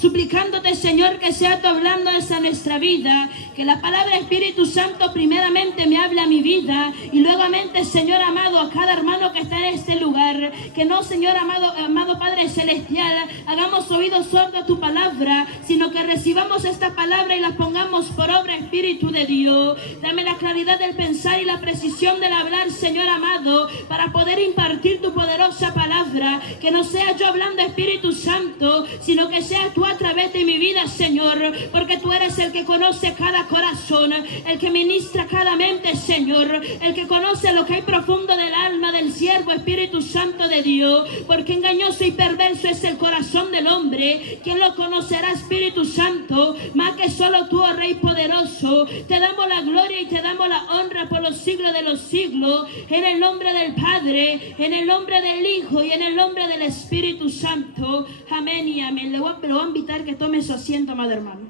suplicándote, Señor, que sea tú hablando a nuestra vida, que la palabra Espíritu Santo primeramente me hable a mi vida y luego, Señor amado, a cada hermano que está en este lugar, que no, Señor amado Padre Celestial, hagamos oídos sordos a tu palabra, sino que recibamos esta palabra y la pongamos por obra, Espíritu de Dios. Dame la claridad del pensar y la precisión del hablar, Señor amado, para poder impartir tu poderosa palabra, que no sea yo hablando, Espíritu Santo, sino que sea tú a través de mi vida, Señor, porque tú eres el que conoce cada corazón, el que ministra cada mente, Señor, el que conoce lo que hay profundo del alma del siervo, Espíritu Santo de Dios, porque engañoso y perverso es el corazón del hombre. ¿Quién lo conocerá, Espíritu Santo? Más que solo tú, oh Rey poderoso. Te damos la gloria y te damos la honra por los siglos de los siglos, en el nombre del Padre, en el nombre del Hijo y en el nombre del Espíritu Santo. Amén y amén. Le voy a invitar que tome su asiento, amado hermano.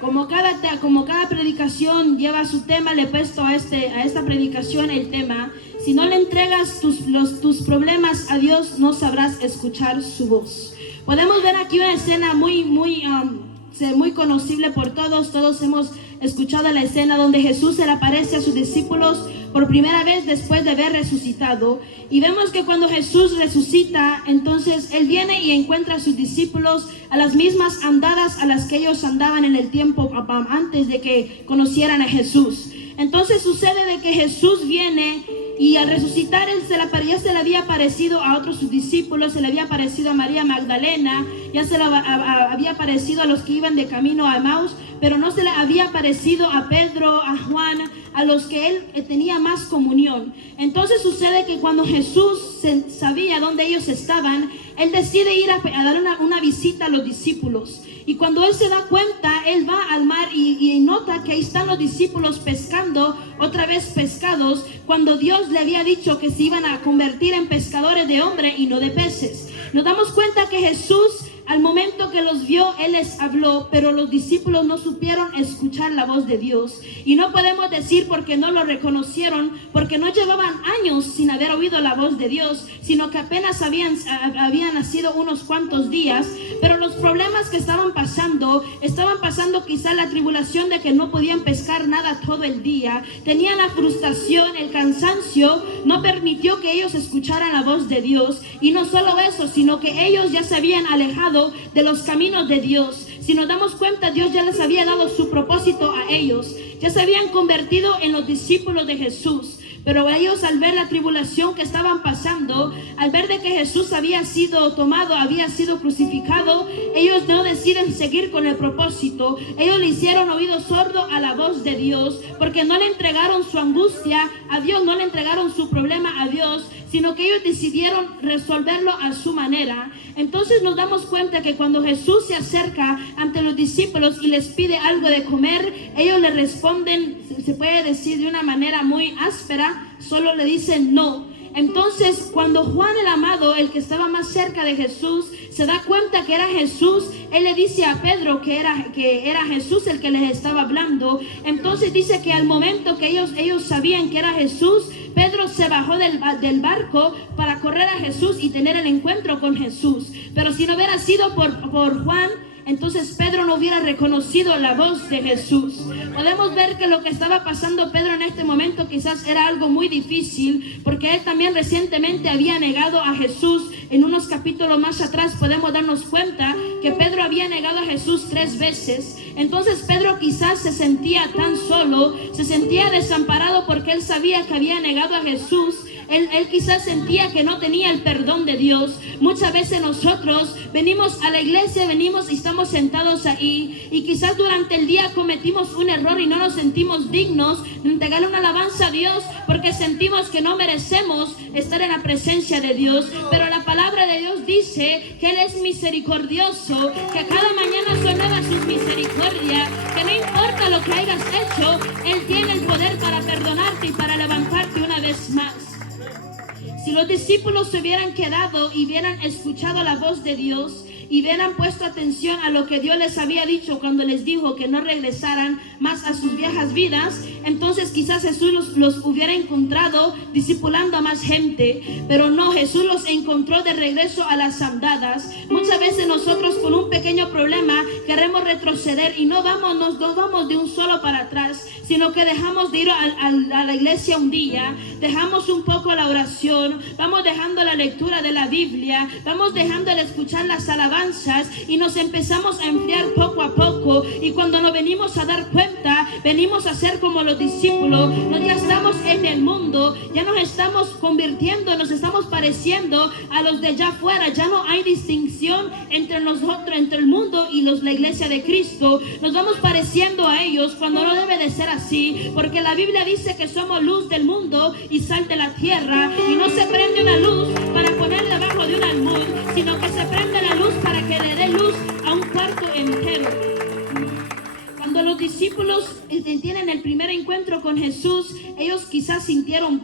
Como cada predicación lleva su tema, le he puesto a esta predicación el tema: si no le entregas tus problemas a Dios, no sabrás escuchar su voz. Podemos ver aquí una escena muy conocible por todos. Todos hemos escuchado la escena donde Jesús se le aparece a sus discípulos por primera vez después de haber resucitado. Y vemos que cuando Jesús resucita, entonces Él viene y encuentra a sus discípulos a las mismas andadas a las que ellos andaban en el tiempo antes de que conocieran a Jesús. Entonces sucede de que Jesús viene y al resucitar ya se le había aparecido a otros sus discípulos, se le había aparecido a María Magdalena, ya se le había aparecido a los que iban de camino a Emaús, pero no se le había aparecido a Pedro, a Juan, a los que él tenía más comunión. Entonces sucede que cuando Jesús sabía dónde ellos estaban, Él decide ir a dar una visita a los discípulos. Y cuando Él se da cuenta, Él va al mar y nota que ahí están los discípulos pescando, otra vez pescados, cuando Dios le había dicho que se iban a convertir en pescadores de hombres y no de peces. Nos damos cuenta que Jesús, al momento que los vio, Él les habló, pero los discípulos no supieron escuchar la voz de Dios. Y no podemos decir porque no lo reconocieron, porque no llevaban años sin haber oído la voz de Dios, sino que apenas habían nacido unos cuantos días. Pero los problemas que estaban pasando quizá la tribulación de que no podían pescar nada todo el día. Tenían la frustración, el cansancio, no permitió que ellos escucharan la voz de Dios. Y no solo eso, sino que ellos ya se habían alejado de los caminos de Dios. Si nos damos cuenta, Dios ya les había dado su propósito a ellos. Ya se habían convertido en los discípulos de Jesús. Pero ellos, al ver la tribulación que estaban pasando, al ver de que Jesús había sido tomado, había sido crucificado, ellos no deciden seguir con el propósito. Ellos le hicieron oído sordo a la voz de Dios, porque no le entregaron su angustia a Dios, no le entregaron su problema a Dios, sino que ellos decidieron resolverlo a su manera. Entonces nos damos cuenta que cuando Jesús se acerca ante los discípulos y les pide algo de comer, ellos le responden, se puede decir de una manera muy áspera, solo le dicen no. Entonces cuando Juan el amado, el que estaba más cerca de Jesús, se da cuenta que era Jesús, él le dice a Pedro que era Jesús el que les estaba hablando. Entonces dice que al momento que ellos sabían que era Jesús, Pedro se bajó del barco para correr a Jesús y tener el encuentro con Jesús. Pero si no hubiera sido por Juan, entonces Pedro no hubiera reconocido la voz de Jesús. Podemos ver que lo que estaba pasando Pedro en este momento quizás era algo muy difícil, porque él también recientemente había negado a Jesús. En unos capítulos más atrás podemos darnos cuenta que Pedro había negado a Jesús 3 veces. Entonces Pedro quizás se sentía tan solo, se sentía desamparado porque él sabía que había negado a Jesús. Él quizás sentía que no tenía el perdón de Dios. Muchas veces nosotros venimos a la iglesia, venimos y estamos sentados ahí, y quizás durante el día cometimos un error y no nos sentimos dignos de entregarle una alabanza a Dios porque sentimos que no merecemos estar en la presencia de Dios. Pero la palabra de Dios dice que Él es misericordioso, que cada mañana son nuevas sus misericordias, que no importa lo que hayas hecho, Él tiene el poder para perdonarte y para levantarte una vez más. Si los discípulos se hubieran quedado y hubieran escuchado la voz de Dios y hubieran puesto atención a lo que Dios les había dicho cuando les dijo que no regresaran más a sus viejas vidas, entonces quizás Jesús los hubiera encontrado discipulando a más gente, pero no, Jesús los encontró de regreso a las andadas. Muchas veces nosotros con un pequeño problema queremos retroceder y no vamos de un solo para atrás, sino que dejamos de ir a la iglesia un día, dejamos un poco la oración, vamos dejando la lectura de la Biblia, vamos dejando de escuchar las alabanzas y nos empezamos a enfriar poco a poco, y cuando nos venimos a dar cuenta, venimos a ser como los discípulos. Ya estamos en el mundo, ya nos estamos convirtiendo, nos estamos pareciendo a los de allá afuera. Ya no hay distinción entre nosotros, entre el mundo y la iglesia de Cristo. Nos vamos pareciendo a ellos cuando no debe de ser así, porque la Biblia dice que somos luz del mundo y sal de la tierra, y no se prende una luz para ponerla debajo de un almud, sino que se prende la luz para que le dé luz a un cuarto entero. Cuando los discípulos tienen el primer encuentro con Jesús, ellos quizás sintieron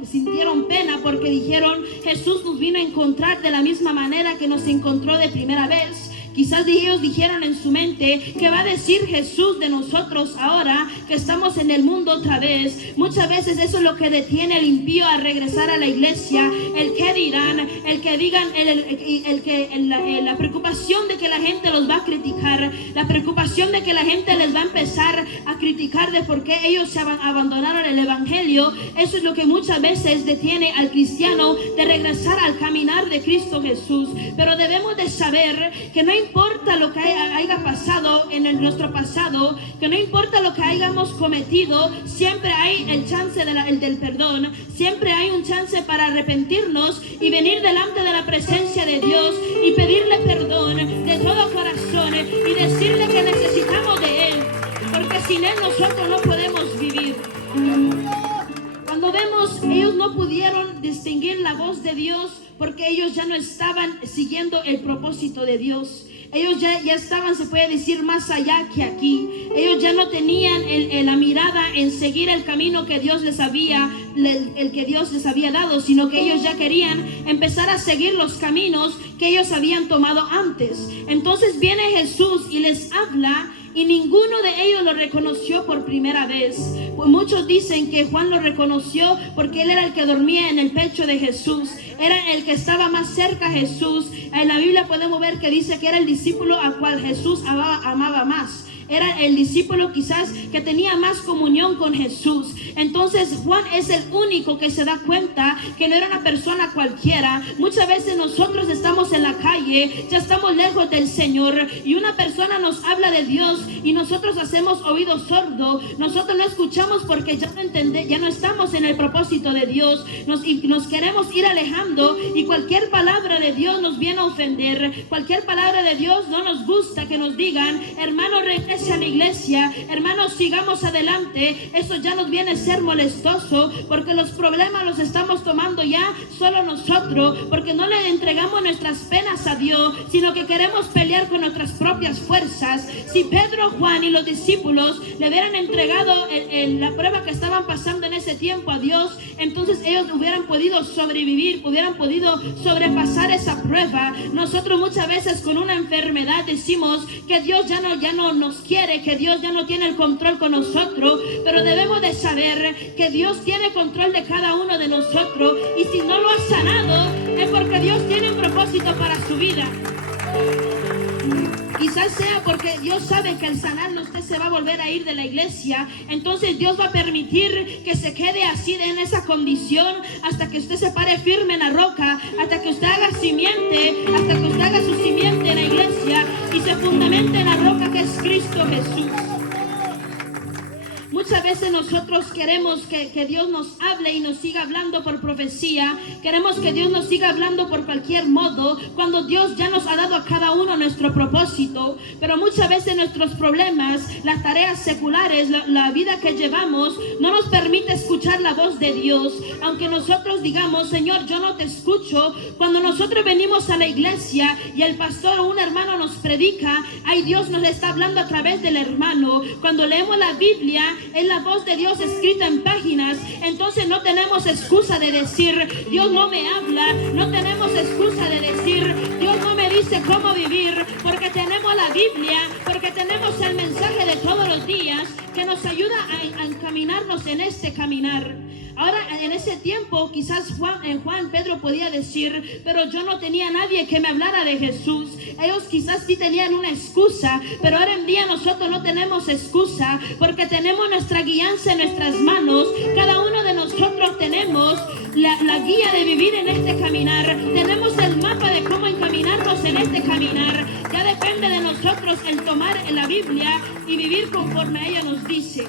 pena, porque dijeron: Jesús nos vino a encontrar de la misma manera que nos encontró de primera vez. Quizás ellos dijeron en su mente: ¿qué va a decir Jesús de nosotros ahora que estamos en el mundo otra vez? Muchas veces eso es lo que detiene al impío a regresar a la iglesia. El que dirán, el que digan, la preocupación de que la gente los va a criticar, la preocupación de que la gente les va a empezar a criticar de por qué ellos se abandonaron el evangelio. Eso es lo que muchas veces detiene al cristiano de regresar al caminar de Cristo Jesús. Pero debemos de saber que no importa lo que haya pasado en nuestro pasado, que no importa lo que hayamos cometido, siempre hay el chance del perdón, siempre hay un chance para arrepentirnos y venir delante de la presencia de Dios y pedirle perdón de todo corazón y decirle que necesitamos de Él, porque sin Él nosotros no podemos vivir. Cuando vemos, ellos no pudieron distinguir la voz de Dios porque ellos ya no estaban siguiendo el propósito de Dios. Ellos ya estaban, se puede decir, más allá que aquí. Ellos ya no tenían la mirada en seguir el camino que Dios les había dado, sino que ellos ya querían empezar a seguir los caminos que ellos habían tomado antes. Entonces viene Jesús y les habla, y ninguno de ellos lo reconoció por primera vez. Pues muchos dicen que Juan lo reconoció porque él era el que dormía en el pecho de Jesús, era el que estaba más cerca a Jesús. En la Biblia podemos ver que dice que era el discípulo a cual Jesús amaba más. Era el discípulo quizás que tenía más comunión con Jesús. Entonces Juan es el único que se da cuenta que no era una persona cualquiera. Muchas veces nosotros estamos en la calle, ya estamos lejos del Señor, y una persona nos habla de Dios y nosotros hacemos oído sordo. Nosotros no escuchamos porque ya no estamos en el propósito de Dios. Nos queremos ir alejando, y cualquier palabra de Dios nos viene a ofender. Cualquier palabra de Dios no nos gusta que nos digan: hermano, regrese a la iglesia, hermanos, sigamos adelante. Eso ya nos viene a ser molestoso, porque los problemas los estamos tomando ya solo nosotros, porque no le entregamos nuestras penas a Dios, sino que queremos pelear con nuestras propias fuerzas. Si Pedro, Juan y los discípulos le hubieran entregado la prueba que estaban pasando en ese tiempo a Dios, entonces ellos hubieran podido sobrevivir, hubieran podido sobrepasar esa prueba. Nosotros muchas veces con una enfermedad decimos que Dios ya no nos quiere, que Dios ya no tiene el control con nosotros, pero debemos de saber que Dios tiene control de cada uno de nosotros, y si no lo ha sanado es porque Dios tiene un propósito para su vida. Quizás sea porque Dios sabe que al sanarlo usted se va a volver a ir de la iglesia. Entonces Dios va a permitir que se quede así en esa condición hasta que usted se pare firme en la roca, hasta que usted haga simiente, hasta que usted haga su simiente en la iglesia y se fundamente en la roca que es Cristo Jesús. Muchas veces nosotros queremos que Dios nos hable y nos siga hablando por profecía. Queremos que Dios nos siga hablando por cualquier modo, cuando Dios ya nos ha dado a cada uno nuestro propósito. Pero muchas veces nuestros problemas, las tareas seculares, la vida que llevamos, no nos permite escuchar la voz de Dios. Aunque nosotros digamos: Señor, yo no te escucho. Cuando nosotros venimos a la iglesia y el pastor o un hermano nos predica, ay, Dios nos está hablando a través del hermano. Cuando leemos la Biblia, es la voz de Dios escrita en páginas. Entonces no tenemos excusa de decir: Dios no me habla. No tenemos excusa de decir: Dios no me dice cómo vivir, porque tenemos la Biblia, porque tenemos el mensaje de todos los días que nos ayuda a encaminarnos en este caminar. Ahora, en ese tiempo, quizás Juan Pedro podía decir, pero yo no tenía nadie que me hablara de Jesús. Ellos quizás sí tenían una excusa, pero ahora en día nosotros no tenemos excusa, porque tenemos nuestra guianza en nuestras manos. Cada uno de nosotros tenemos la guía de vivir en este caminar. Tenemos el mapa de cómo encaminarnos en este caminar. Ya depende de nosotros el tomar la Biblia y vivir conforme ella nos dice.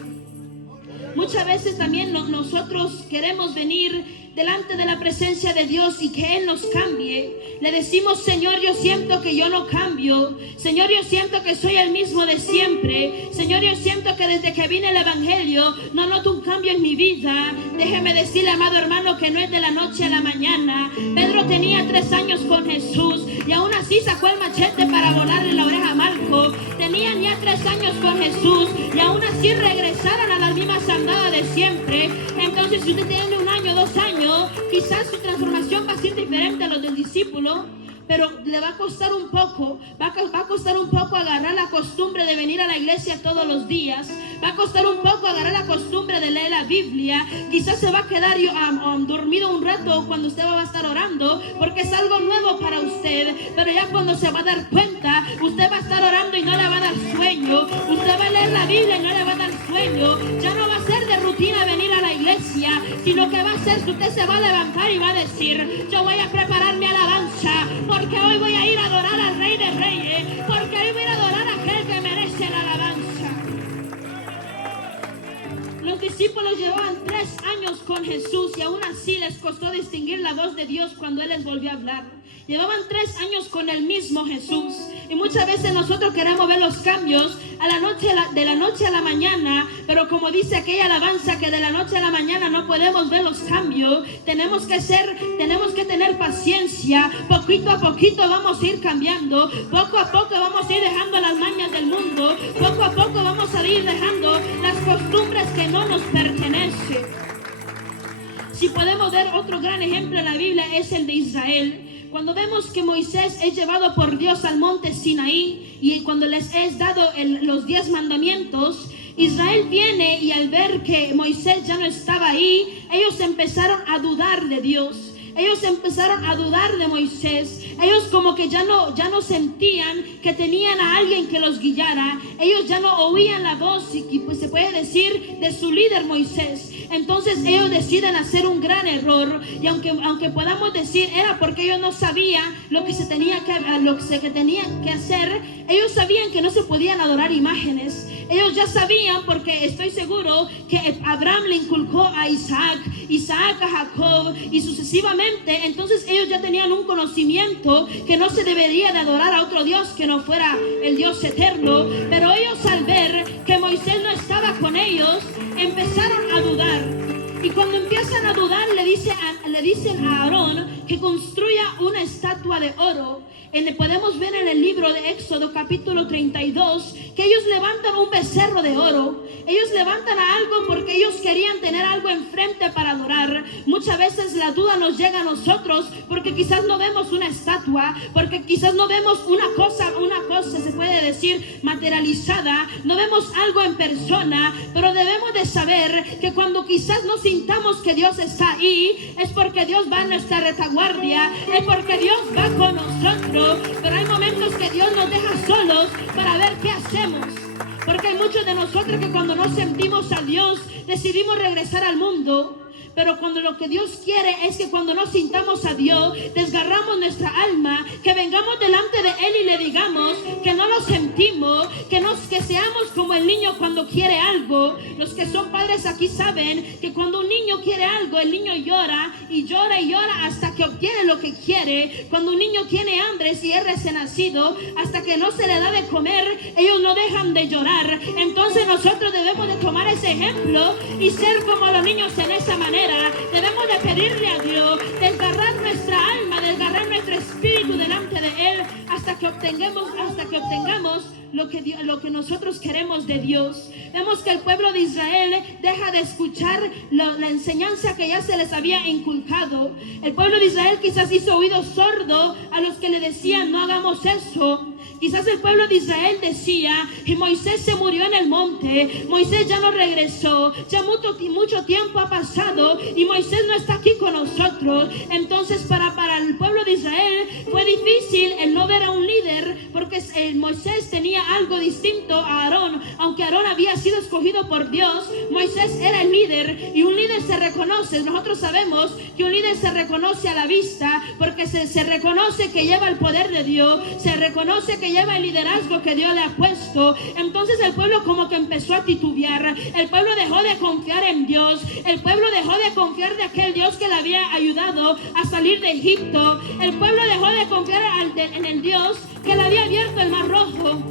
Muchas veces también nosotros queremos venir delante de la presencia de Dios y que Él nos cambie. Le decimos, Señor, yo siento que yo no cambio. Señor, yo siento que soy el mismo de siempre. Señor, yo siento que desde que vine el Evangelio no noto un cambio en mi vida. Déjeme decirle, amado hermano, que no es de la noche a la mañana. Pedro tenía 3 años con Jesús y aún así sacó el machete para volarle la oreja a Malco. Tenían ya 3 años con Jesús y aún así regresaron a las mismas andadas de siempre. Entonces, si usted tiene 1 año, 2 años, quizás su transformación va a ser diferente a los del discípulo, pero le va a costar un poco, va a costar un poco agarrar la costumbre de venir a la iglesia todos los días, va a costar un poco agarrar la costumbre de leer la Biblia. Quizás se va a quedar dormido un rato cuando usted va a estar orando, porque es algo nuevo para usted, pero ya cuando se va a dar cuenta, usted va a estar orando y no le va a dar sueño, usted va a leer la Biblia y no le va a dar sueño, ya no va a ser de rutina venir a la iglesia, sino que va a ser que usted se va a levantar y va a decir, yo voy a preparar mi alabanza, porque hoy voy a ir a adorar al Rey de Reyes, porque hoy voy a ir a adorar a aquel que merece la alabanza. Los discípulos llevaban 3 años con Jesús y aún así les costó distinguir la voz de Dios cuando Él les volvió a hablar. Llevaban 3 años con el mismo Jesús y muchas veces nosotros queremos ver los cambios de la noche a la mañana, pero como dice aquella alabanza que de la noche a la mañana no podemos ver los cambios. Tenemos que tener paciencia. Poquito a poquito vamos a ir cambiando, poco a poco vamos a ir dejando las mañas del mundo, poco a poco vamos a ir dejando las costumbres que no nos pertenecen. Si podemos ver otro gran ejemplo en la Biblia es el de Israel. Cuando vemos que Moisés es llevado por Dios al monte Sinaí y cuando les es dado los 10 mandamientos, Israel viene y al ver que Moisés ya no estaba ahí, ellos empezaron a dudar de Dios. Ellos empezaron a dudar de Moisés. Ellos como que ya no sentían que tenían a alguien que los guiara. Ellos ya no oían la voz, y pues se puede decir, de su líder Moisés. Entonces ellos deciden hacer un gran error. Y aunque podamos decir era porque ellos no sabían lo que se tenía que hacer, ellos sabían que no se podían adorar imágenes. Ellos ya sabían, porque estoy seguro que Abraham le inculcó a Isaac a Jacob y sucesivamente. Entonces ellos ya tenían un conocimiento que no se debería de adorar a otro Dios que no fuera el Dios eterno. Pero ellos, al ver que Moisés no estaba con ellos, empezaron a dudar. Y cuando empiezan a dudar, le dicen a Aarón que construya una estatua de oro. Podemos ver en el libro de Éxodo capítulo 32 que ellos levantan un becerro de oro. Ellos levantan a algo porque ellos querían tener algo enfrente para adorar. Muchas veces la duda nos llega a nosotros porque quizás no vemos una estatua, porque quizás no vemos una cosa se puede decir materializada, no vemos algo en persona, pero debemos de saber que cuando quizás no sintamos que Dios está ahí, es porque Dios va a nuestra retaguardia, es porque Dios va con nosotros. Pero hay momentos que Dios nos deja solos para ver qué hacemos, porque hay muchos de nosotros que cuando no sentimos a Dios decidimos regresar al mundo. Pero cuando lo que Dios quiere es que cuando nos sintamos a Dios, desgarramos nuestra alma, que vengamos delante de Él y le digamos que no lo sentimos, que seamos como el niño cuando quiere algo. Los que son padres aquí saben que cuando un niño quiere algo, el niño llora y llora y llora hasta que obtiene lo que quiere. Cuando un niño tiene hambre, si es recién nacido, hasta que no se le da de comer, ellos no dejan de llorar. Entonces nosotros debemos de tomar ese ejemplo y ser como los niños en esa manera. Debemos de pedirle a Dios, desgarrar nuestra alma, desgarrar nuestro espíritu delante de Él hasta que obtengamos lo que nosotros queremos de Dios. Vemos que el pueblo de Israel deja de escuchar la enseñanza que ya se les había inculcado. El pueblo de Israel quizás hizo oído sordo a los que le decían no hagamos eso. Quizás el pueblo de Israel decía, y Moisés se murió en el monte, Moisés ya no regresó, ya mucho tiempo ha pasado y Moisés no está aquí con nosotros. Entonces para el pueblo de Israel fue difícil el no ver a un líder, porque Moisés tenía algo distinto a Aarón. Aunque Aarón había sido escogido por Dios, Moisés era el líder, y un líder se reconoce. Nosotros sabemos que un líder se reconoce a la vista, porque se reconoce que lleva el poder de Dios, se reconoce que lleva el liderazgo que Dios le ha puesto. Entonces el pueblo como que empezó a titubear, el pueblo dejó de confiar en Dios, el pueblo dejó de confiar de aquel Dios que le había ayudado a salir de Egipto, el pueblo dejó de confiar en el Dios que le había abierto el mar rojo,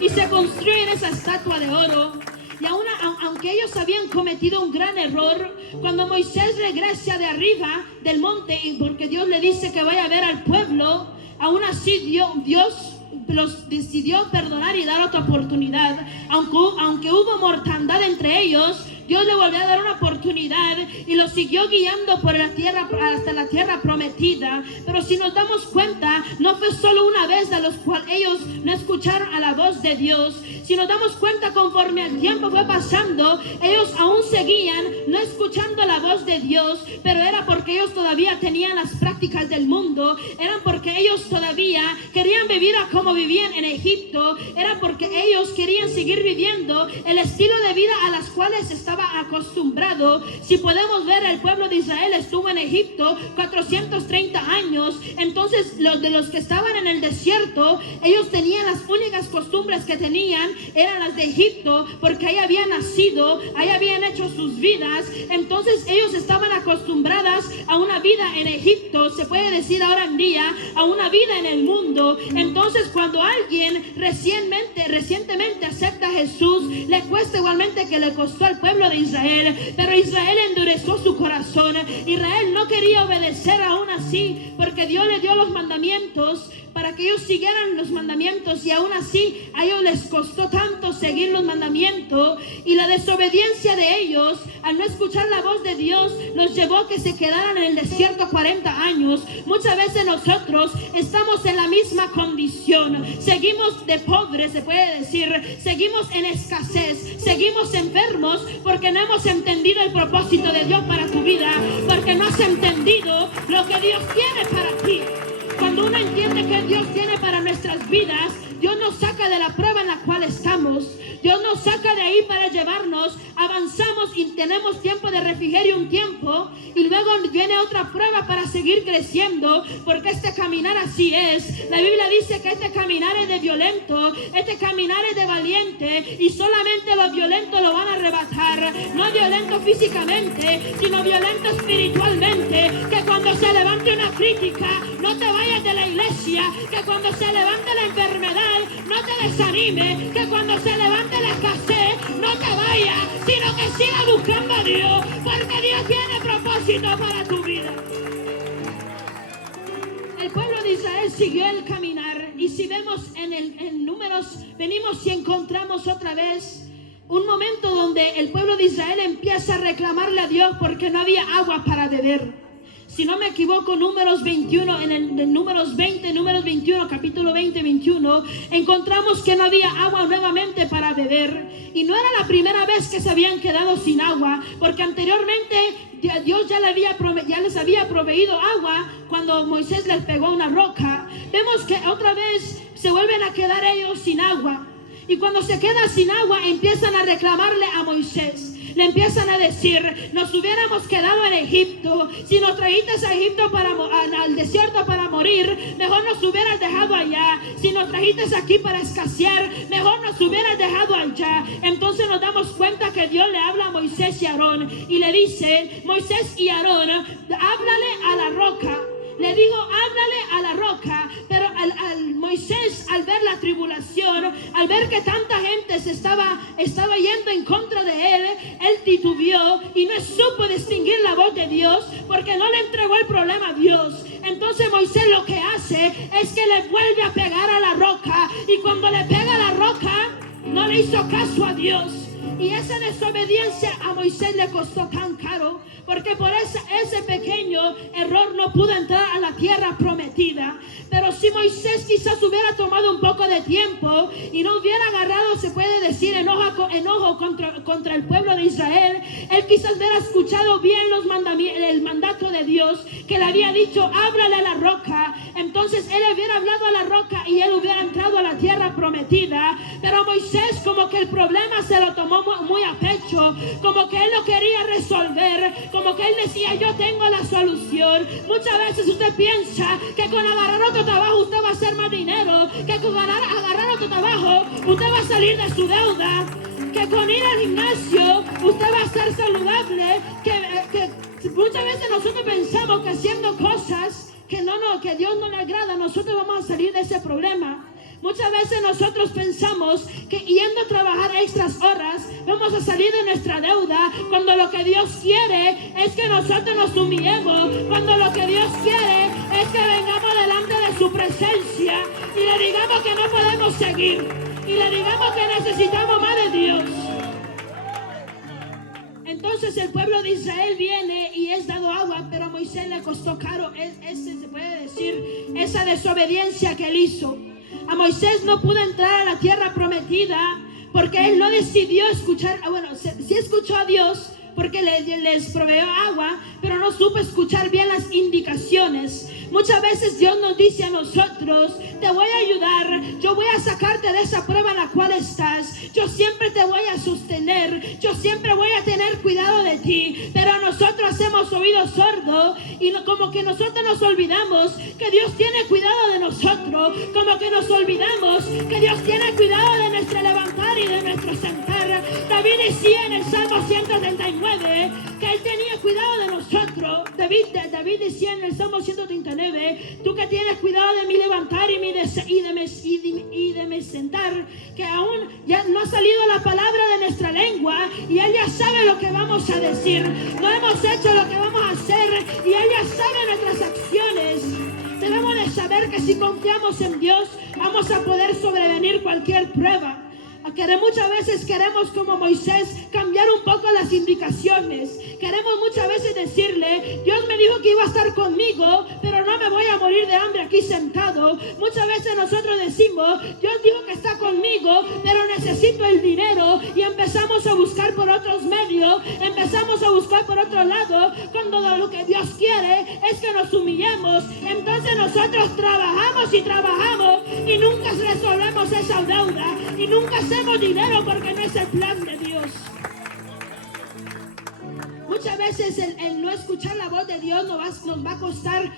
y se construye esa estatua de oro. Y aunque ellos habían cometido un gran error, cuando Moisés regresa de arriba del monte, porque Dios le dice que vaya a ver al pueblo, aún así Dios los decidió perdonar y dar otra oportunidad. Aunque hubo mortandad entre ellos, Dios le volvió a dar una oportunidad y los siguió guiando por la tierra hasta la tierra prometida. Pero si nos damos cuenta, no fue solo una vez a los cuales ellos no escucharon a la voz de Dios. Si nos damos cuenta, conforme el tiempo fue pasando, ellos aún seguían no escuchando la voz de Dios, pero era porque ellos todavía tenían las prácticas del mundo, eran porque ellos todavía querían vivir como vivían en Egipto, era porque ellos querían seguir viviendo el estilo de vida a las cuales estaban acostumbrado. Si podemos ver, el pueblo de Israel estuvo en Egipto 430 años. Entonces los que estaban en el desierto, ellos tenían las únicas costumbres que tenían eran las de Egipto, porque ahí habían nacido, ahí habían hecho sus vidas. Entonces ellos estaban acostumbradas a una vida en Egipto, se puede decir ahora en día, a una vida en el mundo. Entonces cuando alguien recientemente acepta a Jesús, le cuesta igualmente que le costó al pueblo de Israel, pero Israel endureció su corazón. Israel no quería obedecer aún así, porque Dios le dio los mandamientos para que ellos siguieran los mandamientos, y aún así a ellos les costó tanto seguir los mandamientos, y la desobediencia de ellos al no escuchar la voz de Dios los llevó a que se quedaran en el desierto 40 años. Muchas veces nosotros estamos en la misma condición, seguimos de pobres, se puede decir, seguimos en escasez, seguimos enfermos porque no hemos entendido el propósito de Dios para tu vida, porque no has entendido lo que Dios tiene para ti. Cuando uno entiende que Dios tiene para nuestras vidas, Dios nos saca de la prueba en la cual estamos. Dios nos saca de ahí para llevarnos, avanzamos y tenemos tiempo de refrigerio un tiempo, y luego viene otra prueba para seguir creciendo, porque este caminar así es. La Biblia dice que este caminar es de violento, este caminar es de valiente, y solamente los violentos lo van a arrebatar. No violento físicamente, sino violento espiritualmente. Que cuando se levante una crítica, no te vayas de la iglesia. Que cuando se levante la enfermedad, no te desanime. Que cuando se levante la escasez, no te vayas, sino que siga buscando a Dios, porque Dios tiene propósito para tu vida. El pueblo de Israel siguió el caminar, y si vemos en Números, venimos y encontramos otra vez un momento donde el pueblo de Israel empieza a reclamarle a Dios porque no había agua para beber. Si no me equivoco, Números 21, en Números 20, Números 21, capítulo 20, 21, encontramos que no había agua nuevamente para beber. Y no era la primera vez que se habían quedado sin agua, porque anteriormente Dios ya les había proveído agua cuando Moisés les pegó una roca. Vemos que otra vez se vuelven a quedar ellos sin agua. Y cuando se quedan sin agua, empiezan a reclamarle a Moisés. Le empiezan a decir: nos hubiéramos quedado en Egipto. Si nos trajiste a Egipto al desierto para morir, mejor nos hubieras dejado allá. Si nos trajiste aquí para escasear, mejor nos hubieras dejado allá. Entonces nos damos cuenta que Dios le habla a Moisés y Aarón, y le dice: Moisés y Aarón, háblale a la roca. Le digo, háblale a la roca. Pero al Moisés, al ver la tribulación, al ver que tanta gente se estaba yendo en contra de él titubeó y no supo distinguir la voz de Dios, porque no le entregó el problema a Dios. Entonces Moisés lo que hace es que le vuelve a pegar a la roca, y cuando le pega a la roca, no le hizo caso a Dios. Y esa desobediencia a Moisés le costó tan caro, porque por ese pequeño error no pudo entrar a la tierra prometida. Pero si Moisés quizás hubiera tomado un poco de tiempo y no hubiera agarrado, se puede decir, enojo contra el pueblo de Israel, él quizás hubiera escuchado bien el mandato de Dios, que le había dicho, háblale a la roca. Entonces él hubiera hablado a la roca y él hubiera entrado a la tierra prometida. Pero Moisés, como que el problema se lo tomó muy a pecho, como que él lo quería resolver, como que él decía, yo tengo la solución. Muchas veces usted piensa que con agarrar otro trabajo usted va a hacer más dinero, que con agarrar otro trabajo usted va a salir de su deuda, que con ir al gimnasio usted va a estar saludable, que muchas veces nosotros pensamos que haciendo cosas que Dios no le agrada, nosotros vamos a salir de ese problema. Muchas veces nosotros pensamos que yendo a trabajar extras horas vamos a salir de nuestra deuda, cuando lo que Dios quiere es que nosotros nos humillemos, cuando lo que Dios quiere es que vengamos delante de su presencia y le digamos que no podemos seguir y le digamos que necesitamos más de Dios. Entonces el pueblo de Israel viene y es dado agua, pero a Moisés le costó caro, se puede decir, esa desobediencia que él hizo. A Moisés no pudo entrar a la tierra prometida porque él no decidió escuchar, sí escuchó a Dios porque les proveyó agua, pero no supo escuchar bien las indicaciones. Muchas veces Dios nos dice a nosotros, te voy a ayudar, yo voy a sacarte de esa prueba en la cual estás, yo siempre te voy a sostener, yo siempre voy a tener cuidado de ti, pero nosotros hacemos oídos sordos y como que nosotros nos olvidamos que Dios tiene cuidado de nosotros, como que nos olvidamos que Dios tiene cuidado de nuestro levantar y de nuestro sentar. David decía en el Salmo 139 que él tenía cuidado de nosotros. David decía en el Salmo 139, tú que tienes cuidado de mi levantar y de mi sentar, que aún ya no ha salido la palabra de nuestra lengua y Él ya sabe lo que vamos a decir. No hemos hecho lo que vamos a hacer y Él ya sabe nuestras acciones. Debemos de saber que si confiamos en Dios vamos a poder sobrevenir cualquier prueba. Muchas veces queremos, como Moisés, cambiar un poco las indicaciones. Queremos muchas veces decirle, Dios me dijo que iba a estar conmigo, pero no me voy a morir de hambre aquí sentado. Muchas veces nosotros decimos, Dios dijo que está conmigo, pero necesito el dinero, y empezamos a buscar por otros medios, empezamos a buscar por otro lado, cuando lo que Dios quiere es que nos humillemos. Entonces nosotros trabajamos y nunca resolvemos esa deuda y nunca hacemos dinero porque no es el plan de Dios. Muchas veces el no escuchar la voz de Dios nos va a costar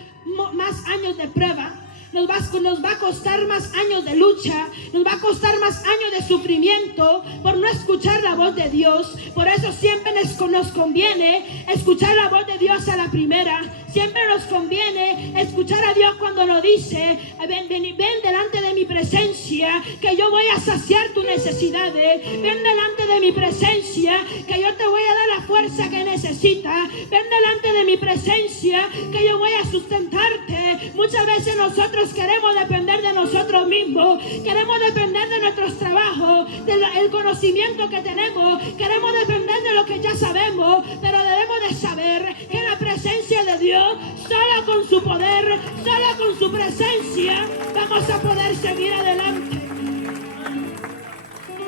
más años de prueba. Nos va a costar más años de lucha, nos va a costar más años de sufrimiento por no escuchar la voz de Dios. Por eso siempre nos conviene escuchar la voz de Dios a la primera. Siempre nos conviene escuchar a Dios cuando nos dice, ven delante de mi presencia, que yo voy a saciar tus necesidades. Ven delante de mi presencia, que yo te voy a dar la fuerza que necesitas. Ven delante de mi presencia, que yo voy a sustentarte. Muchas veces nosotros queremos depender de nosotros mismos, queremos depender de nuestros trabajos, del conocimiento que tenemos, queremos depender de lo que ya sabemos, pero debemos de saber que en la presencia de Dios, solo con su poder, solo con su presencia, vamos a poder seguir adelante.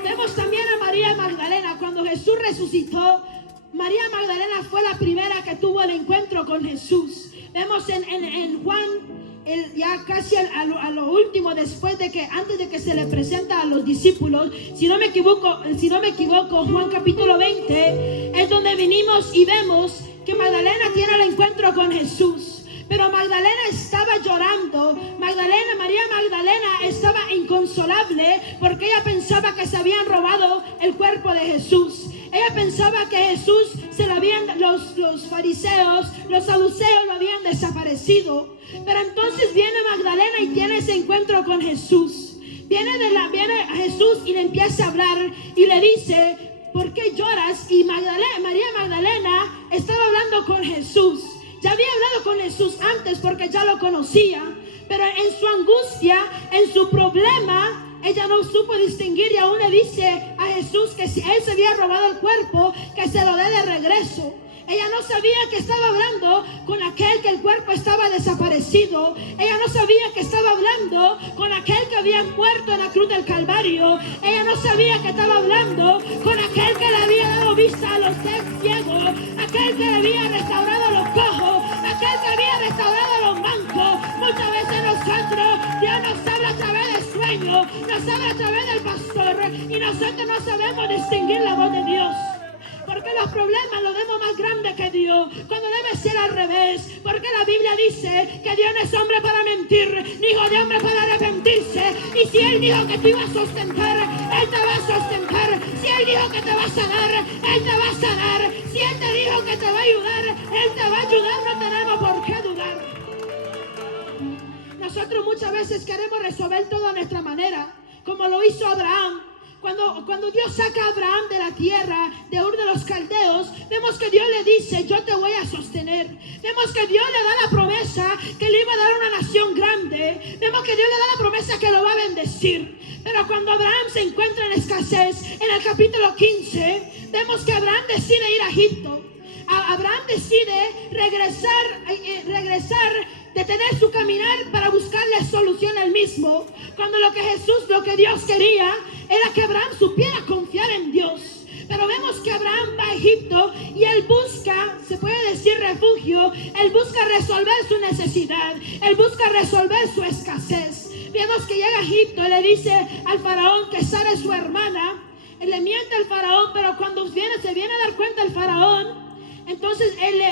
Vemos también a María Magdalena. Cuando Jesús resucitó, María Magdalena fue la primera que tuvo el encuentro con Jesús. Vemos en Juan, ya casi a lo último, antes de que se le presenta a los discípulos, si no me equivoco, Juan capítulo 20, es donde vinimos y vemos que Magdalena tiene el encuentro con Jesús. Pero Magdalena estaba llorando. María Magdalena estaba inconsolable porque ella pensaba que se habían robado el cuerpo de Jesús. Ella pensaba que Jesús los fariseos, los saduceos lo habían desaparecido. Pero entonces viene Magdalena y tiene ese encuentro con Jesús. Viene a Jesús y le empieza a hablar y le dice, ¿por qué lloras? Y María Magdalena estaba hablando con Jesús. Ya había hablado con Jesús antes porque ya lo conocía, pero en su angustia, en su problema, ella no supo distinguir y aún le dice a Jesús que si él se había robado el cuerpo, que se lo dé de regreso. Ella no sabía que estaba hablando con aquel que el cuerpo estaba desaparecido. Ella no sabía que estaba hablando con aquel que había muerto en la cruz del Calvario. Ella no sabía que estaba hablando con aquel que le había dado vista a los ciegos, aquel que le había restaurado a los cojos, aquel que había restaurado a los mancos. Muchas veces nosotros, Dios nos habla a través del sueño, nos habla a través del pastor, y nosotros no sabemos distinguir la voz de Dios. Porque los problemas los vemos más grandes que Dios, cuando debe ser al revés. Porque la Biblia dice que Dios no es hombre para mentir, ni hijo de hombre para arrepentirse. Y si Él dijo que te iba a sustentar, Él te va a sustentar. Si Él dijo que te va a sanar, Él te va a sanar. Si Él te dijo que te va a ayudar, Él te va a ayudar. No tenemos por qué dudar. Nosotros muchas veces queremos resolver todo a nuestra manera, como lo hizo Abraham. Cuando Dios saca a Abraham de la tierra de Ur de los Caldeos, vemos que Dios le dice, yo te voy a sostener. Vemos que Dios le da la promesa que le iba a dar una nación grande. Vemos que Dios le da la promesa que lo va a bendecir. Pero cuando Abraham se encuentra en escasez, en el capítulo 15, vemos que Abraham decide ir a Egipto. Abraham decide regresar, detener su caminar para buscarle solución él mismo. Cuando lo que Dios quería era que Abraham supiera confiar en Dios. Pero vemos que Abraham va a Egipto y él busca, se puede decir refugio, él busca resolver su necesidad, él busca resolver su escasez. Vemos que llega a Egipto y le dice al faraón que Sara es su hermana. Él le miente al faraón, pero cuando se viene a dar cuenta el faraón, entonces él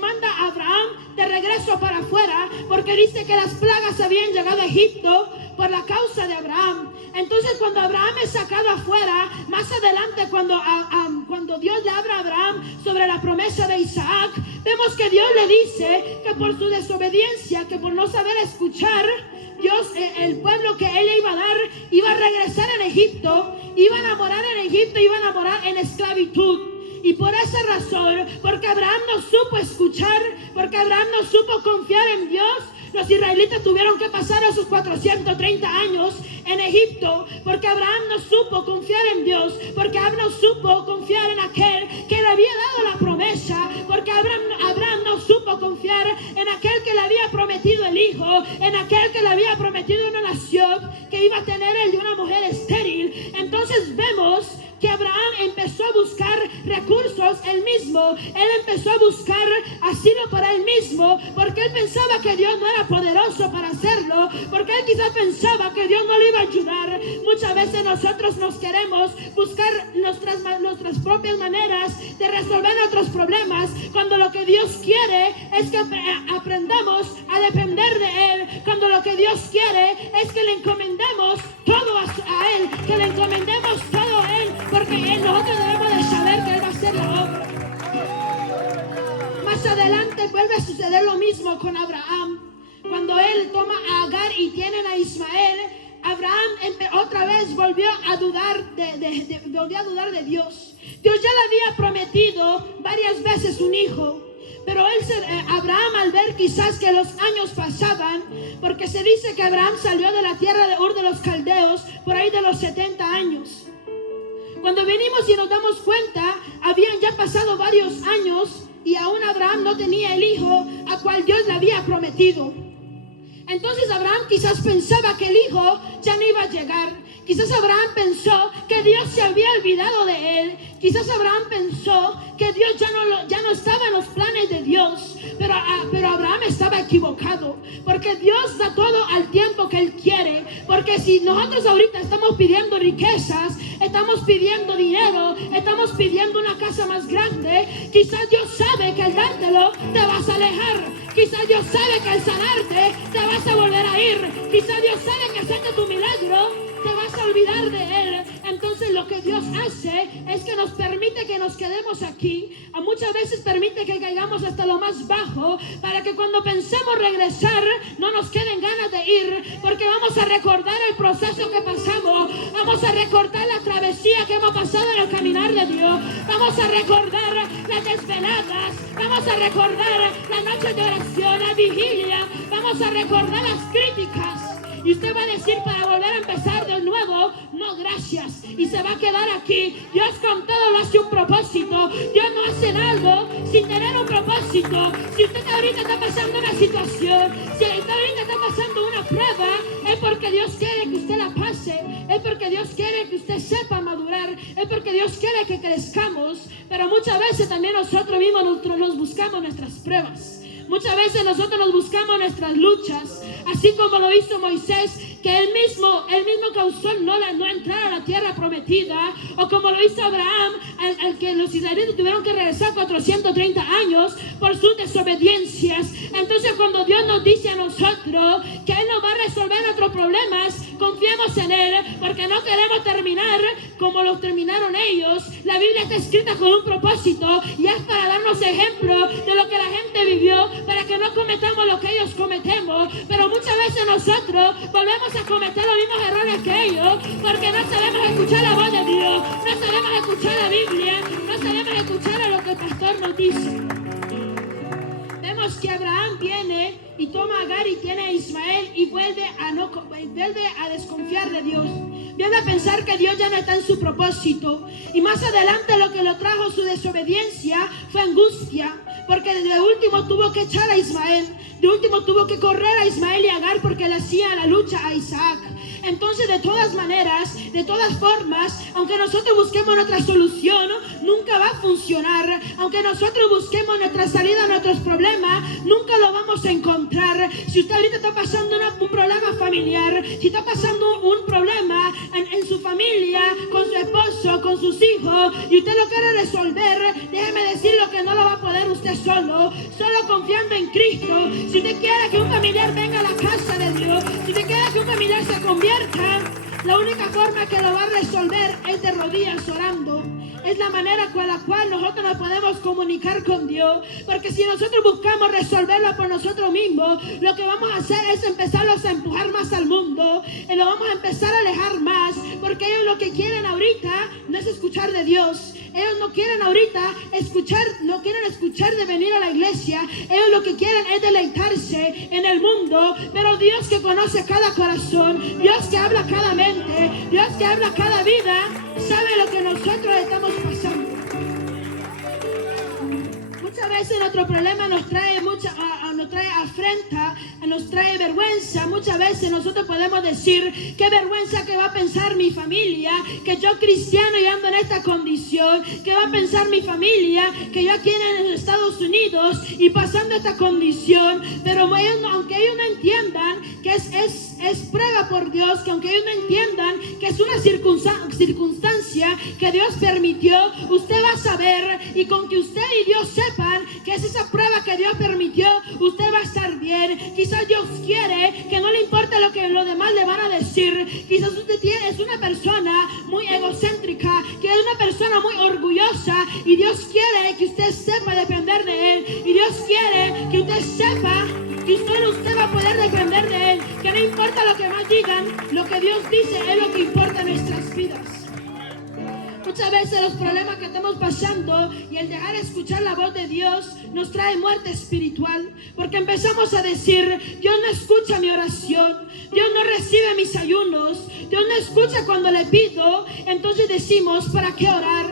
manda a Abraham de regreso para afuera, porque dice que las plagas habían llegado a Egipto por la causa de Abraham. Entonces cuando Abraham es sacado afuera, más adelante cuando Dios le habla a Abraham sobre la promesa de Isaac, vemos que Dios le dice que por su desobediencia, que por no saber escuchar, Dios, el pueblo que él le iba a dar, iba a regresar en Egipto, iban a morar en Egipto, iban a morar en esclavitud. Y por esa razón, porque Abraham no supo escuchar, porque Abraham no supo confiar en Dios, los israelitas tuvieron que pasar esos 430 años en Egipto, porque Abraham no supo confiar en Dios, porque Abraham no supo confiar en aquel que le había dado la promesa, porque Abraham no supo confiar en aquel que le había prometido el hijo, en aquel que le había prometido una nación que iba a tener él de una mujer estéril. Entonces vemos que Abraham empezó a buscar recursos él mismo. Él empezó a buscar asilo para él mismo, porque él pensaba que Dios no era poderoso para hacerlo, porque él quizás pensaba que Dios no le iba a ayudar. Muchas veces nosotros nos queremos buscar nuestras propias maneras de resolver nuestros problemas, cuando lo que Dios quiere es que aprendamos a depender de Él, cuando lo que Dios quiere es que le encomendemos todo a Él, que le encomendemos todo a Él, porque nosotros debemos de saber que Él va a hacer la obra. Más adelante vuelve a suceder lo mismo con Abraham. Cuando él toma a Agar y tienen a Ismael, Abraham otra vez volvió a dudar de Dios. Dios ya le había prometido varias veces un hijo. Pero Abraham, al ver quizás que los años pasaban, porque se dice que Abraham salió de la tierra de Ur de los Caldeos por ahí de los 70 años. Cuando venimos y nos damos cuenta, habían ya pasado varios años y aún Abraham no tenía el hijo a cual Dios le había prometido. Entonces Abraham quizás pensaba que el hijo ya no iba a llegar. Quizás Abraham pensó que Dios se había olvidado de él. Quizás Abraham pensó que Dios ya no estaba en los planes de Dios. Pero Abraham estaba equivocado, porque Dios da todo al tiempo que Él quiere. Porque si nosotros ahorita estamos pidiendo riquezas, estamos pidiendo dinero, estamos pidiendo una casa más grande, quizás Dios sabe que al dártelo te vas a alejar. Quizás Dios sabe que al sanarte te vas a volver a ir. Quizás Dios sabe que hacerte tu milagro te vas a olvidar de Él. Entonces lo que Dios hace es que nos permite que nos quedemos aquí. A muchas veces permite que caigamos hasta lo más bajo, para que cuando pensemos regresar no nos queden ganas de ir, porque vamos a recordar el proceso que pasamos, vamos a recordar la travesía que hemos pasado en el caminar de Dios, vamos a recordar las desveladas, vamos a recordar las noches de oración, la vigilia, vamos a recordar las críticas. Y usted va a decir, para volver a empezar de nuevo, no gracias. Y se va a quedar aquí. Dios con todo lo hace un propósito. Dios no hace algo sin tener un propósito. Si usted ahorita está pasando una situación, si usted ahorita está pasando una prueba, es porque Dios quiere que usted la pase. Es porque Dios quiere que usted sepa madurar. Es porque Dios quiere que crezcamos. Pero muchas veces también nosotros mismos nos buscamos nuestras pruebas. Muchas veces nosotros nos buscamos nuestras luchas, así como lo hizo Moisés, que él mismo causó no entrar a la tierra prometida, o como lo hizo Abraham, al que los israelitas tuvieron que regresar 430 años por sus desobediencias. Entonces cuando Dios nos dice a nosotros que Él nos va a resolver nuestros problemas, confiemos en Él, porque no queremos terminar como los terminaron ellos. La Biblia está escrita con un propósito y es para darnos ejemplo de lo que la gente vivió, para que no cometamos lo que ellos cometemos. Pero muchas veces nosotros volvemos a cometer los mismos errores que ellos, porque no sabemos escuchar la voz de Dios, no sabemos escuchar la Biblia, no sabemos escuchar a lo que el pastor nos dice. Vemos que Abraham viene y toma a Agar y tiene a Ismael y vuelve a desconfiar de Dios. Viene a pensar que Dios ya no está en su propósito. Y más adelante lo que lo trajo su desobediencia fue angustia, porque de último tuvo que echar a Ismael. De último tuvo que correr a Ismael y a Agar porque le hacía la lucha a Isaac. Entonces, de todas maneras, de todas formas, aunque nosotros busquemos nuestra solución, nunca va a funcionar. Aunque nosotros busquemos nuestra salida a nuestros problemas, nunca lo vamos a encontrar. Si usted ahorita está pasando un problema familiar, si está pasando un problema en su familia, con su esposo, con sus hijos, y usted lo quiere resolver, déjeme decirle que no lo va a poder usted solo confiando en Cristo. Si usted quiere que un familiar venga a la casa de Dios, si usted quiere que un familiar se convierta, la única forma que lo va a resolver es de rodillas orando. Es la manera con la cual nosotros nos podemos comunicar con Dios. Porque si nosotros buscamos resolverlo por nosotros mismos, lo que vamos a hacer es empezarlos a empujar más al mundo. Y lo vamos a empezar a alejar más. Porque ellos lo que quieren ahorita no es escuchar de Dios. Ellos no quieren ahorita no quieren escuchar de venir a la iglesia. Ellos lo que quieren es deleitarse en el mundo. Pero Dios que conoce cada corazón, Dios que habla cada mente, Dios que habla cada vida, sabe lo que nosotros estamos pasando. Muchas veces nuestro problema nos trae afrenta, nos trae vergüenza. Muchas veces nosotros podemos decir: qué vergüenza que va a pensar mi familia, que yo cristiano y ando en esta condición, que va a pensar mi familia, que yo aquí en los Estados Unidos y pasando esta condición. Pero aunque ellos no entiendan que es prueba por Dios, que aunque ellos no entiendan que es una circunstancia que Dios permitió, usted va a saber, y con que usted y Dios sepan que es esa prueba que Dios permitió, usted va a estar bien. Quizás Dios quiere que no le importe lo que los demás le van a decir. Quizás usted es una persona muy egocéntrica, que es una persona muy orgullosa, y Dios quiere que usted sepa depender de Él. Y Dios quiere que usted sepa que usted va a poder depender de Él. Que no importa lo que más digan, lo que Dios dice es lo que importa en nuestras vidas. Muchas veces los problemas que estamos pasando y el dejar de escuchar la voz de Dios nos trae muerte espiritual, porque empezamos a decir: Dios no escucha mi oración, Dios no recibe mis ayunos, Dios no escucha cuando le pido. Entonces decimos: ¿para qué orar?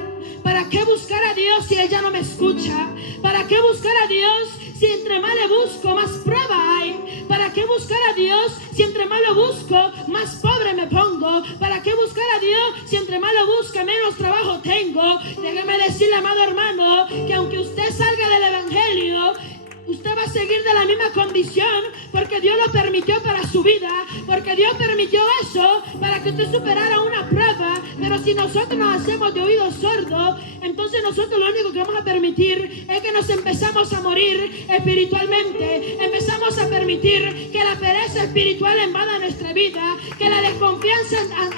¿Para qué buscar a Dios si Él ya no me escucha? ¿Para qué buscar a Dios si entre más le busco, más prueba hay? ¿Para qué buscar a Dios si entre más lo busco, más pobre me pongo? ¿Para qué buscar a Dios si entre más lo busco, menos trabajo tengo? Déjeme decirle, amado hermano, que aunque usted salga del evangelio, usted va a seguir de la misma condición, porque Dios lo permitió para su vida, porque Dios permitió eso para que usted superara una prueba. Pero si nosotros nos hacemos de oídos sordos, entonces nosotros lo único que vamos a permitir es que nos empezamos a morir espiritualmente. Empezamos a permitir que la pereza espiritual invada nuestra vida, que la desconfianza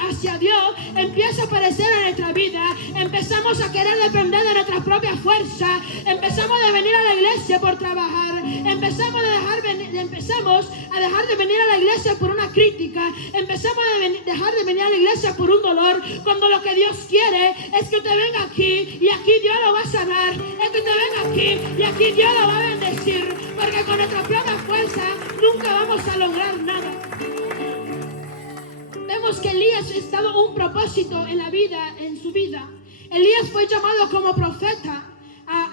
hacia Dios empieza a aparecer en nuestra vida. Empezamos a querer depender de nuestra propia fuerza. Empezamos a venir a la iglesia por trabajar. Empezamos a dejar de venir a la iglesia por una crítica. Empezamos a dejar de venir a la iglesia por un dolor, cuando lo que Dios quiere es que usted venga aquí y aquí Dios lo va a sanar. Es que usted venga aquí y aquí Dios lo va a bendecir, porque con nuestra propia fuerza nunca vamos a lograr nada. Usted vemos que Elías estaba un propósito en su vida. Elías fue llamado como profeta.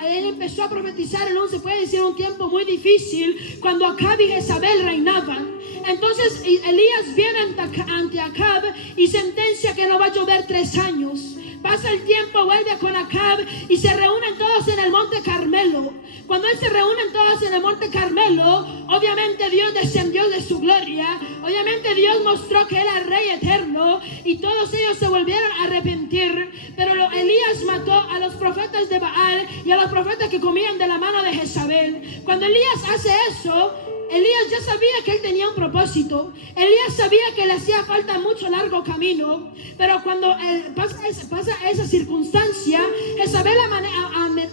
Él empezó a profetizar en se puede decir un tiempo muy difícil, cuando Acab y Jezabel reinaban. Entonces Elías viene ante Acab y sentencia que no va a llover 3 años. Pasa el tiempo, vuelve con Acab y se reúnen todos en el monte Carmelo. Cuando se reúnen todos en el monte Carmelo, obviamente Dios descendió de su gloria. Obviamente Dios mostró que era el rey eterno y todos ellos se volvieron a arrepentir. Pero Elías mató a los profetas de Baal y a los profetas que comían de la mano de Jezabel. Cuando Elías hace eso, Elías ya sabía que él tenía un propósito. Elías sabía que le hacía falta mucho largo camino. Pero cuando pasa esa circunstancia, Jezabel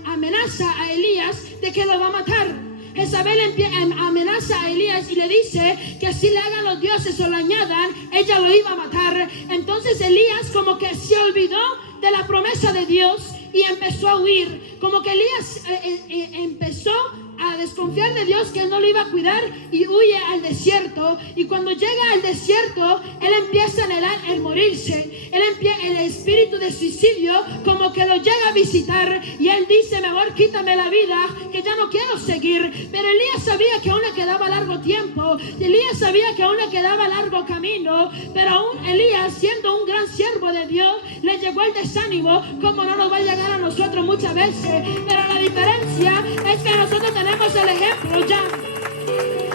amenaza a Elías de que lo va a matar. Jezabel amenaza a Elías y le dice que si le hagan los dioses o le añadan, ella lo iba a matar. Entonces Elías como que se olvidó de la promesa de Dios y empezó a huir. Como que Elías empezó a desconfiar de Dios, que él no lo iba a cuidar, y huye al desierto. Y cuando llega al desierto, él empieza a anhelar el morirse. El espíritu de suicidio como que lo llega a visitar y él dice: mejor quítame la vida, que ya no quiero seguir. Pero Elías sabía que aún le quedaba largo tiempo. Elías sabía que aún le quedaba largo camino. Pero aún Elías, siendo un gran siervo de Dios, le llegó el desánimo, como no nos va a llegar a nosotros muchas veces. Pero la diferencia es que nosotros tenemos el ejemplo ya.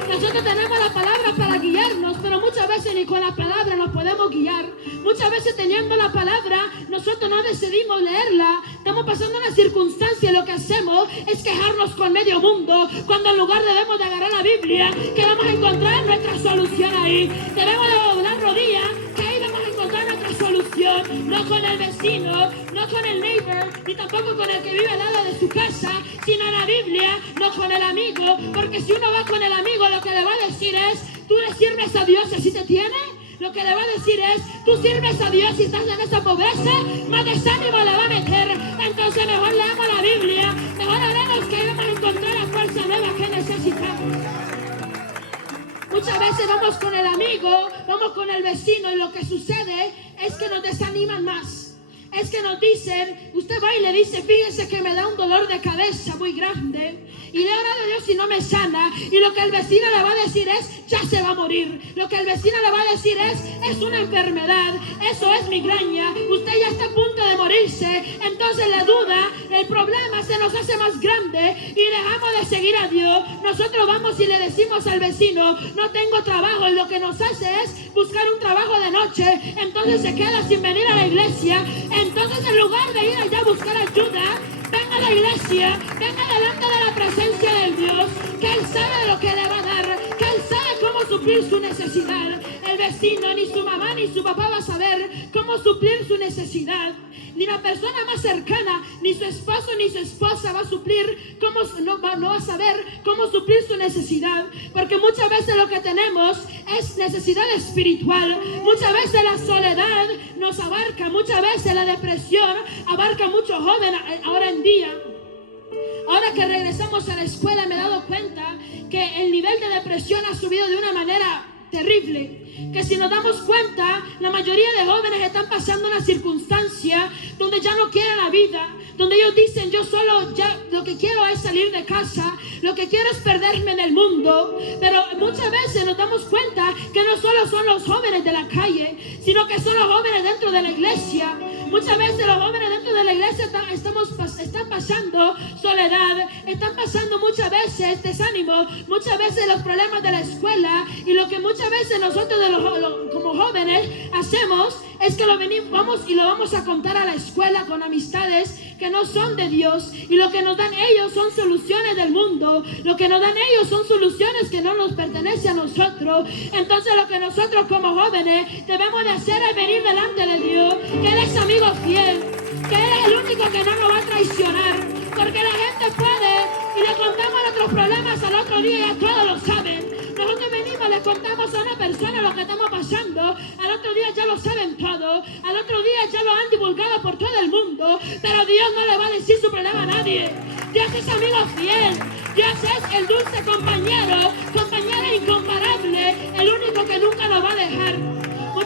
Nosotros tenemos la palabra para guiarnos, pero muchas veces ni con la palabra nos podemos guiar. Muchas veces teniendo la palabra, nosotros no decidimos leerla. Estamos pasando una circunstancia y lo que hacemos es quejarnos con medio mundo, cuando en lugar debemos de agarrar la Biblia, que vamos a encontrar nuestra solución ahí. Debemos de doblar rodillas, que ahí vamos a encontrar nuestra solución. No con el vecino, no con el neighbor, ni tampoco con el que vive al lado de su casa, sino en la Biblia, no con el amigo. Porque si uno va con el amigo, lo que le va a decir es: tú le sirves a Dios y así te tiene. Lo que le va a decir es: tú sirves a Dios y estás en esa pobreza, más desánimo le va a meter. Entonces mejor leamos la Biblia, mejor hablemos, que vamos a encontrar la fuerza nueva que necesitamos. Muchas veces vamos con el amigo, vamos con el vecino, y lo que sucede es que nos desaniman más. Es que nos dicen, usted va y le dice: fíjese que me da un dolor de cabeza muy grande y le he orado a Dios y no me sana. Y lo que el vecino le va a decir es: ya se va a morir. Lo que el vecino le va a decir es una enfermedad, eso es migraña, usted ya está a punto de morirse. Entonces la duda, el problema se nos hace más grande y dejamos de seguir a Dios. Nosotros vamos y le decimos al vecino: no tengo trabajo, y lo que nos hace es buscar un trabajo de noche. Entonces se queda sin venir a la iglesia. Entonces, en lugar de ir allá a buscar ayuda, venga a la iglesia, venga delante de la presencia de Dios, que Él sabe lo que le va a dar, que Él sabe cómo suplir su necesidad. El vecino, ni su mamá ni su papá va a saber cómo suplir su necesidad. Ni la persona más cercana, ni su esposo ni su esposa va a suplir, no va a saber cómo suplir su necesidad. Porque muchas veces lo que tenemos es necesidad espiritual. Muchas veces la soledad nos abarca, muchas veces la depresión abarca a muchos jóvenes ahora en día. Ahora que regresamos a la escuela me he dado cuenta que el nivel de depresión ha subido de una manera terrible. Que si nos damos cuenta, la mayoría de jóvenes están pasando una circunstancia donde ya no quieren la vida, donde ellos dicen: yo solo ya lo que quiero es salir de casa, lo que quiero es perderme en el mundo. Pero muchas veces nos damos cuenta que no solo son los jóvenes de la calle, sino que son los jóvenes dentro de la iglesia. Muchas veces los jóvenes dentro de la iglesia están pasando soledad, están pasando muchas veces desánimo, muchas veces los problemas de la escuela. Y lo que muchas veces nosotros como jóvenes hacemos es que vamos y lo vamos a contar a la escuela con amistades que no son de Dios, y lo que nos dan ellos son soluciones del mundo, lo que nos dan ellos son soluciones que no nos pertenecen a nosotros. Entonces lo que nosotros como jóvenes debemos de hacer es venir delante de Dios, que Él es amigo fiel, que Él es el único que no nos va a traicionar. Porque la gente puede y le contamos nuestros problemas al otro día y ya todos lo saben. Nosotros venimos, le contamos a una persona lo que estamos pasando, al otro día ya lo saben todo, al otro día ya lo han divulgado por todo el mundo. Pero Dios no le va a decir su problema a nadie. Dios es amigo fiel, Dios es el dulce compañero incomparable, el único que nunca nos va a dejar.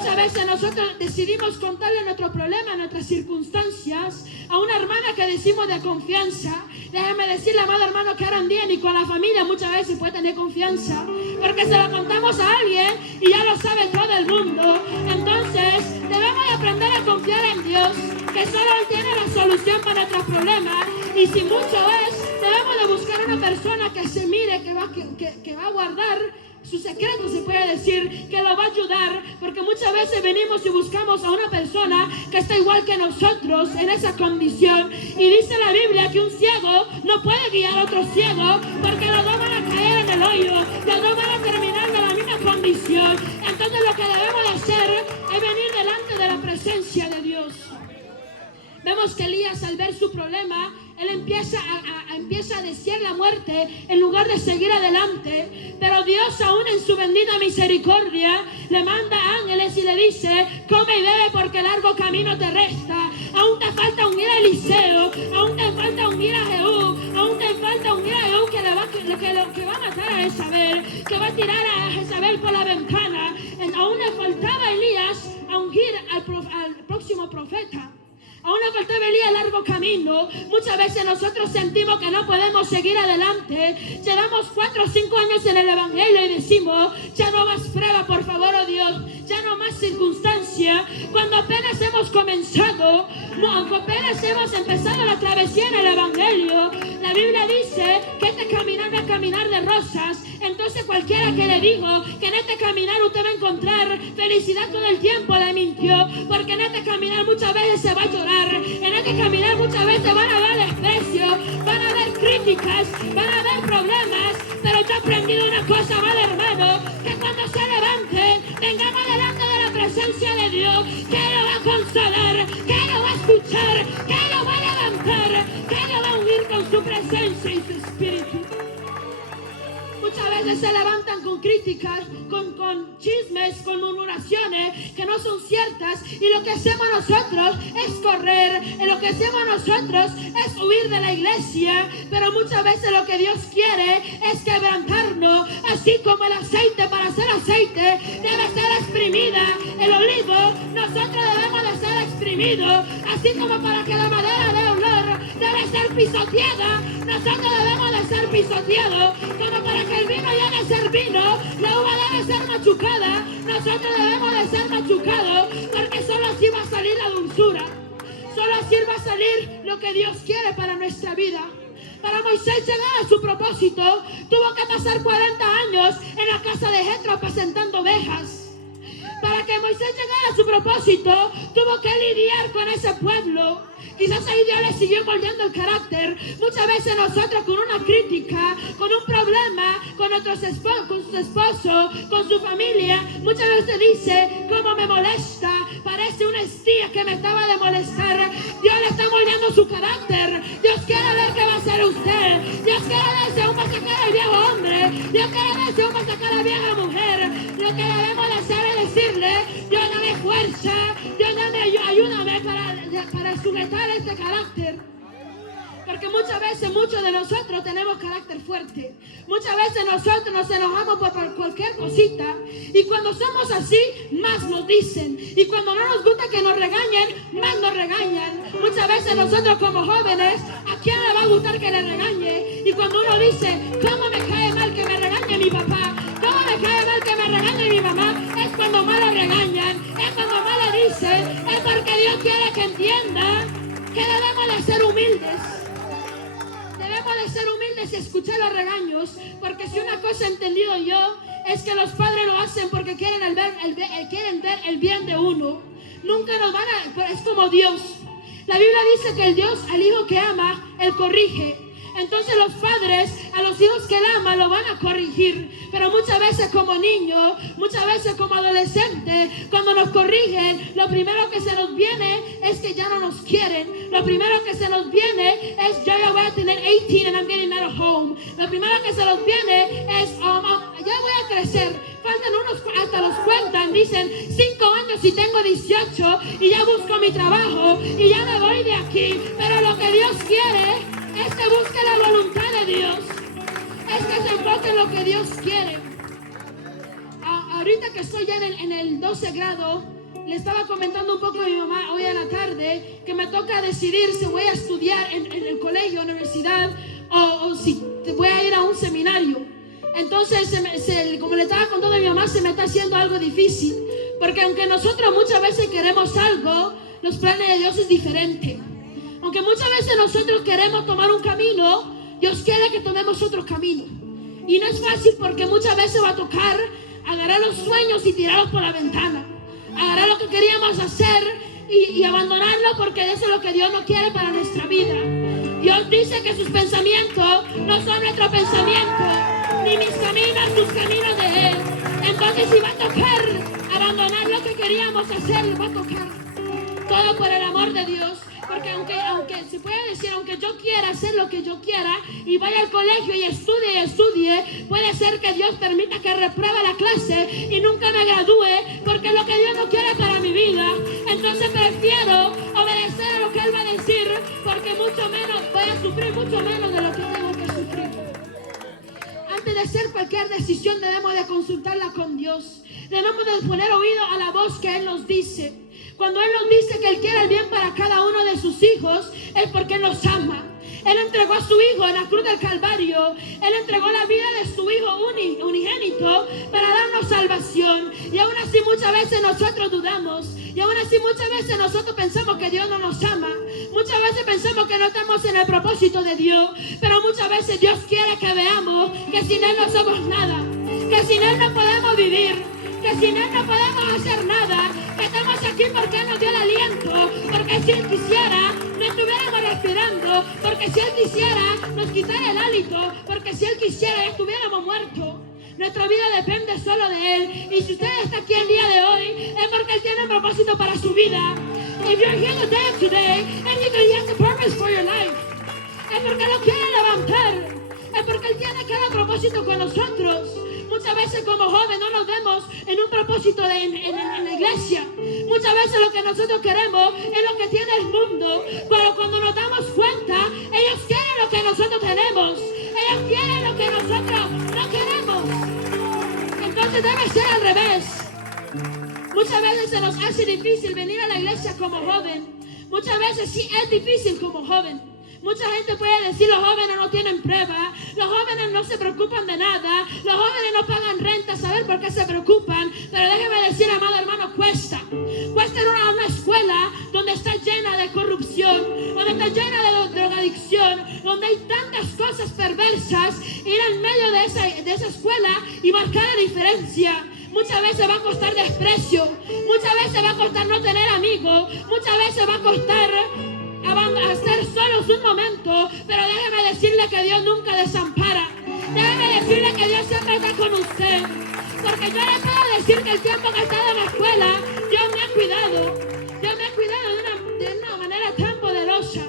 Muchas veces nosotros decidimos contarle nuestro problema, nuestras circunstancias a una hermana que decimos de confianza. Déjeme decirle, amado hermano, que ahora en día ni con la familia muchas veces puede tener confianza, porque se lo contamos a alguien y ya lo sabe todo el mundo. Entonces debemos de aprender a confiar en Dios, que solo Él tiene la solución para nuestros problemas. Y si mucho es, debemos de buscar una persona que se mire, que va a guardar su secreto, se puede decir, que lo va a ayudar, porque muchas veces venimos y buscamos a una persona que está igual que nosotros en esa condición, y dice la Biblia que un ciego no puede guiar a otro ciego, porque los dos van a caer en el hoyo, los dos van a terminar en la misma condición. Entonces lo que debemos de hacer es venir delante de la presencia de Dios. Vemos que Elías, al ver su problema, él empieza a desear la muerte en lugar de seguir adelante. Pero Dios, aún en su bendita misericordia, le manda ángeles y le dice: come y bebe, porque largo camino te resta. Aún te falta unir a Eliseo, aún te falta unir a Jehú, aún te falta unir a Jehú, que va a matar a Jezabel, que va a tirar a Jezabel por la ventana. Aún le faltaba a Elías a ungir al próximo profeta. Aún nos faltaba Elías largo camino. Muchas veces nosotros sentimos que no podemos seguir adelante. Llevamos 4 o 5 años en el Evangelio y decimos: ya no más prueba, por favor, oh Dios, ya no más circunstancia. Cuando apenas hemos comenzado, apenas hemos empezado la travesía en el Evangelio, la Biblia dice que este caminar va a caminar de rosas. Entonces cualquiera que le dijo que en este caminar usted va a encontrar felicidad todo el tiempo, le mintió, porque en este caminar muchas veces se va a llorar. En este caminar muchas veces van a haber desprecio, van a haber críticas, van a haber problemas, pero yo he aprendido una cosa, amado hermano, que cuando se levanten, tengamos delante de la presencia de Dios, que lo va a consolar, que lo va a escuchar, que lo va a levantar, que lo va a unir con su presencia y su espíritu. Muchas veces se levantan con críticas, con chismes, con murmuraciones que no son ciertas, y lo que hacemos nosotros es correr, y lo que hacemos nosotros es huir de la iglesia. Pero muchas veces lo que Dios quiere es quebrantarnos, así como el aceite, para hacer aceite debe ser exprimida el olivo, nosotros debemos de ser exprimidos, así como para que la madera de olor debe ser pisoteada, nosotros debemos de ser pisoteados, como para que el vino llegue a ser vino, la uva debe ser machucada, nosotros debemos de ser machucados, porque solo así va a salir la dulzura, solo así va a salir lo que Dios quiere para nuestra vida. Para Moisés llegar a su propósito, tuvo que pasar 40 años en la casa de Jetro apacentando ovejas. Para que Moisés llegara a su propósito, tuvo que lidiar con ese pueblo. Quizás ahí Dios le siguió moldeando el carácter. Muchas veces nosotros con una crítica, con un problema, con su esposo, con su familia, muchas veces dice: ¿cómo me molesta? Parece una estía que me estaba de molestar. Dios le está moldeando su carácter. Dios quiere ver qué va a hacer usted. Dios quiere ver si aún va a sacar al viejo hombre. Dios quiere ver si aún va a sacar a la vieja mujer. Lo que debemos de hacer es decirle: Dios, dame fuerza, Dios, ayúdame para sujetar este carácter. Porque muchas veces muchos de nosotros tenemos carácter fuerte. Muchas veces nosotros nos enojamos por cualquier cosita, y cuando somos así, más nos dicen, y cuando no nos gusta que nos regañen, más nos regañan. Muchas veces nosotros como jóvenes, ¿a quién le va a gustar que le regañe? Y cuando uno dice: ¿cómo me cae mal que me regañe mi papá? ¿Cómo me cae mal que me regañe mi mamá? Es cuando más lo regañan, es cuando más le dicen. Es porque Dios quiere que entienda que debemos de ser humildes. Debemos de ser humildes y escuchar los regaños, porque si una cosa he entendido yo es que los padres lo hacen porque quieren ver el bien de uno. Nunca nos van a... Es como Dios. La Biblia dice que el Dios al hijo que ama, Él corrige. Entonces los padres a los hijos que él ama lo van a corregir. Pero muchas veces como niños, muchas veces como adolescentes, cuando nos corrigen, lo primero que se nos viene es que ya no nos quieren. Lo primero que se nos viene es: yo ya voy a tener 18 and I'm getting out of home. Lo primero que se nos viene es: ya voy a crecer. Faltan unos, hasta los cuentan, dicen 5 años y tengo 18 y ya busco mi trabajo y ya me voy de aquí. Pero lo que Dios quiere es que busque la voluntad de Dios, es que se enfoque en lo que Dios quiere. Ahorita que estoy ya en el 12 grado, Le estaba comentando un poco a mi mamá hoy en la tarde que me toca decidir si voy a estudiar en el colegio, universidad o si voy a ir a un seminario. Entonces, como le estaba contando a mi mamá, se me está haciendo algo difícil. Porque aunque nosotros muchas veces queremos algo, los planes de Dios es diferente. Aunque muchas veces nosotros queremos tomar un camino, Dios quiere que tomemos otro camino. Y no es fácil porque muchas veces va a tocar agarrar los sueños y tirarlos por la ventana. Agarrar lo que queríamos hacer y abandonarlo porque eso es lo que Dios no quiere para nuestra vida. Dios dice que sus pensamientos no son nuestros pensamientos, ni mis caminos, sus caminos de Él. Entonces si va a tocar abandonar lo que queríamos hacer, va a tocar todo por el amor de Dios. Porque aunque se puede decir, aunque yo quiera hacer lo que yo quiera y vaya al colegio y estudie, puede ser que Dios permita que repruebe la clase y nunca me gradúe, porque es lo que Dios no quiere para mi vida. Entonces prefiero obedecer a lo que Él va a decir, porque mucho menos voy a sufrir, mucho menos de lo que tengo que sufrir. Antes de hacer cualquier decisión debemos de consultarla con Dios. Debemos de poner oído a la voz que Él nos dice. Cuando Él nos dice que Él quiere el bien para cada uno de sus hijos, es porque Él nos ama. Él entregó a su Hijo en la cruz del Calvario. Él entregó la vida de su Hijo unigénito para darnos salvación. Y aún así muchas veces nosotros dudamos. Y aún así muchas veces nosotros pensamos que Dios no nos ama. Muchas veces pensamos que no estamos en el propósito de Dios. Pero muchas veces Dios quiere que veamos que sin Él no somos nada. Que sin Él no podemos vivir. Que sin Él no podemos hacer nada, que estamos aquí porque Él nos dio el aliento, porque si Él quisiera, no estuviéramos respirando, porque si Él quisiera, nos quitara el hálito, porque si Él quisiera, ya estuviéramos muertos. Nuestra vida depende solo de Él, y si usted está aquí el día de hoy, es porque Él tiene un propósito para su vida. If you're here today, and He has a purpose for your life, es porque lo quiere levantar, es porque Él tiene cada propósito con nosotros. Muchas veces como jóvenes no nos vemos en un propósito en la iglesia. Muchas veces lo que nosotros queremos es lo que tiene el mundo. Pero cuando nos damos cuenta, ellos quieren lo que nosotros tenemos. Ellos quieren lo que nosotros no queremos. Entonces debe ser al revés. Muchas veces se nos hace difícil venir a la iglesia como joven. Muchas veces sí es difícil como joven. Mucha gente puede decir los jóvenes no tienen prueba, los jóvenes no se preocupan de nada, los jóvenes no pagan renta, ¿saber por qué se preocupan? Pero déjeme decir, amado hermano, cuesta ir a una escuela donde está llena de corrupción, donde está llena de drogadicción, donde hay tantas cosas perversas, ir en medio de esa escuela y marcar la diferencia. Muchas veces va a costar desprecio, muchas veces va a costar no tener amigos, muchas veces va a costar hacer solos un momento, pero déjeme decirle que Dios nunca desampara. Déjeme decirle que Dios siempre está con usted, porque yo le puedo decir que el tiempo que he estado en la escuela, Dios me ha cuidado. Dios me ha cuidado de una manera tan poderosa.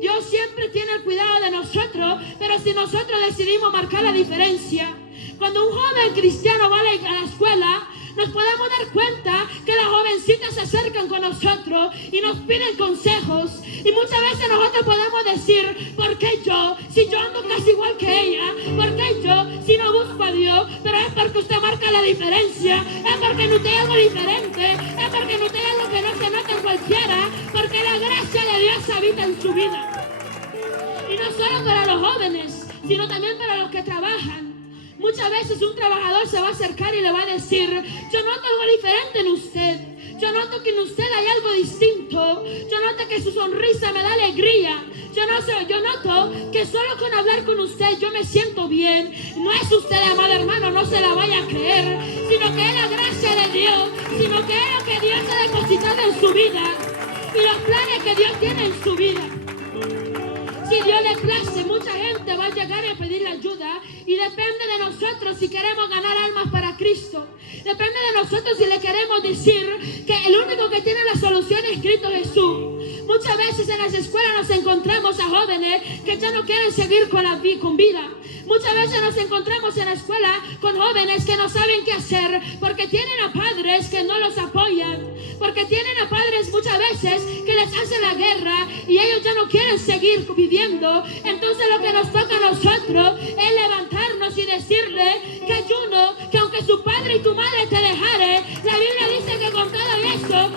Dios siempre tiene el cuidado de nosotros, pero si nosotros decidimos marcar la diferencia, cuando un joven cristiano va a la escuela, nos podemos dar cuenta que las jovencitas se acercan con nosotros y nos piden consejos. Y muchas veces nosotros podemos decir, ¿por qué yo? Si yo ando casi igual que ella, ¿por qué yo? Si no busco a Dios, pero es porque usted marca la diferencia, es porque no tiene algo diferente, es porque no tiene algo que no se nota en cualquiera, porque la gracia de Dios habita en su vida. Y no solo para los jóvenes, sino también para los que trabajan. Muchas veces un trabajador se va a acercar y le va a decir, yo noto algo diferente en usted. Yo noto que en usted hay algo distinto. Yo noto que su sonrisa me da alegría. Yo noto que solo con hablar con usted yo me siento bien. No es usted, amado hermano, no se la vaya a creer, sino que es la gracia de Dios, sino que es lo que Dios ha depositado en su vida y los planes que Dios tiene en su vida. Si Dios le place, mucha gente va a llegar a pedirle ayuda y depende de nosotros si queremos ganar almas para Cristo. Depende de nosotros si le queremos decir que el único que tiene la solución es Cristo Jesús. Muchas veces en las escuelas nos encontramos a jóvenes que ya no quieren seguir con vida. Muchas veces nos encontramos en la escuela con jóvenes que no saben qué hacer porque tienen a padres que no los apoyan, porque tienen a padres muchas veces que les hacen la guerra y ellos ya no quieren seguir viviendo. Entonces lo que nos toca a nosotros es levantarnos y decirle que hay uno que aunque su padre y tu madre te dejare, la Biblia dice que con todo eso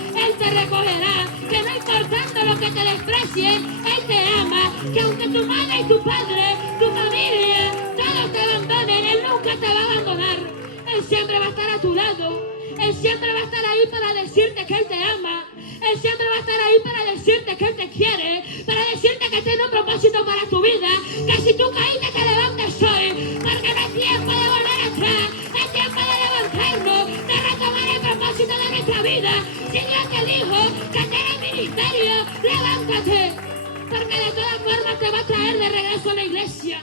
te recogerá, que no importando lo que te desprecie, Él te ama, que aunque tu madre y tu padre, tu familia, todos te abandonen, Él nunca te va a abandonar. Él siempre va a estar a tu lado. Él siempre va a estar ahí para decirte que Él te ama. Él siempre va a estar ahí para decirte que Él te quiere, para decirte que tiene un propósito para tu vida, que si tú caíste te levantes hoy, porque no es tiempo de volver atrás, es tiempo de levantarnos, de retomar el propósito de nuestra vida. Si Dios te dijo que tienes ministerio, levántate, porque de todas formas te va a traer de regreso a la iglesia.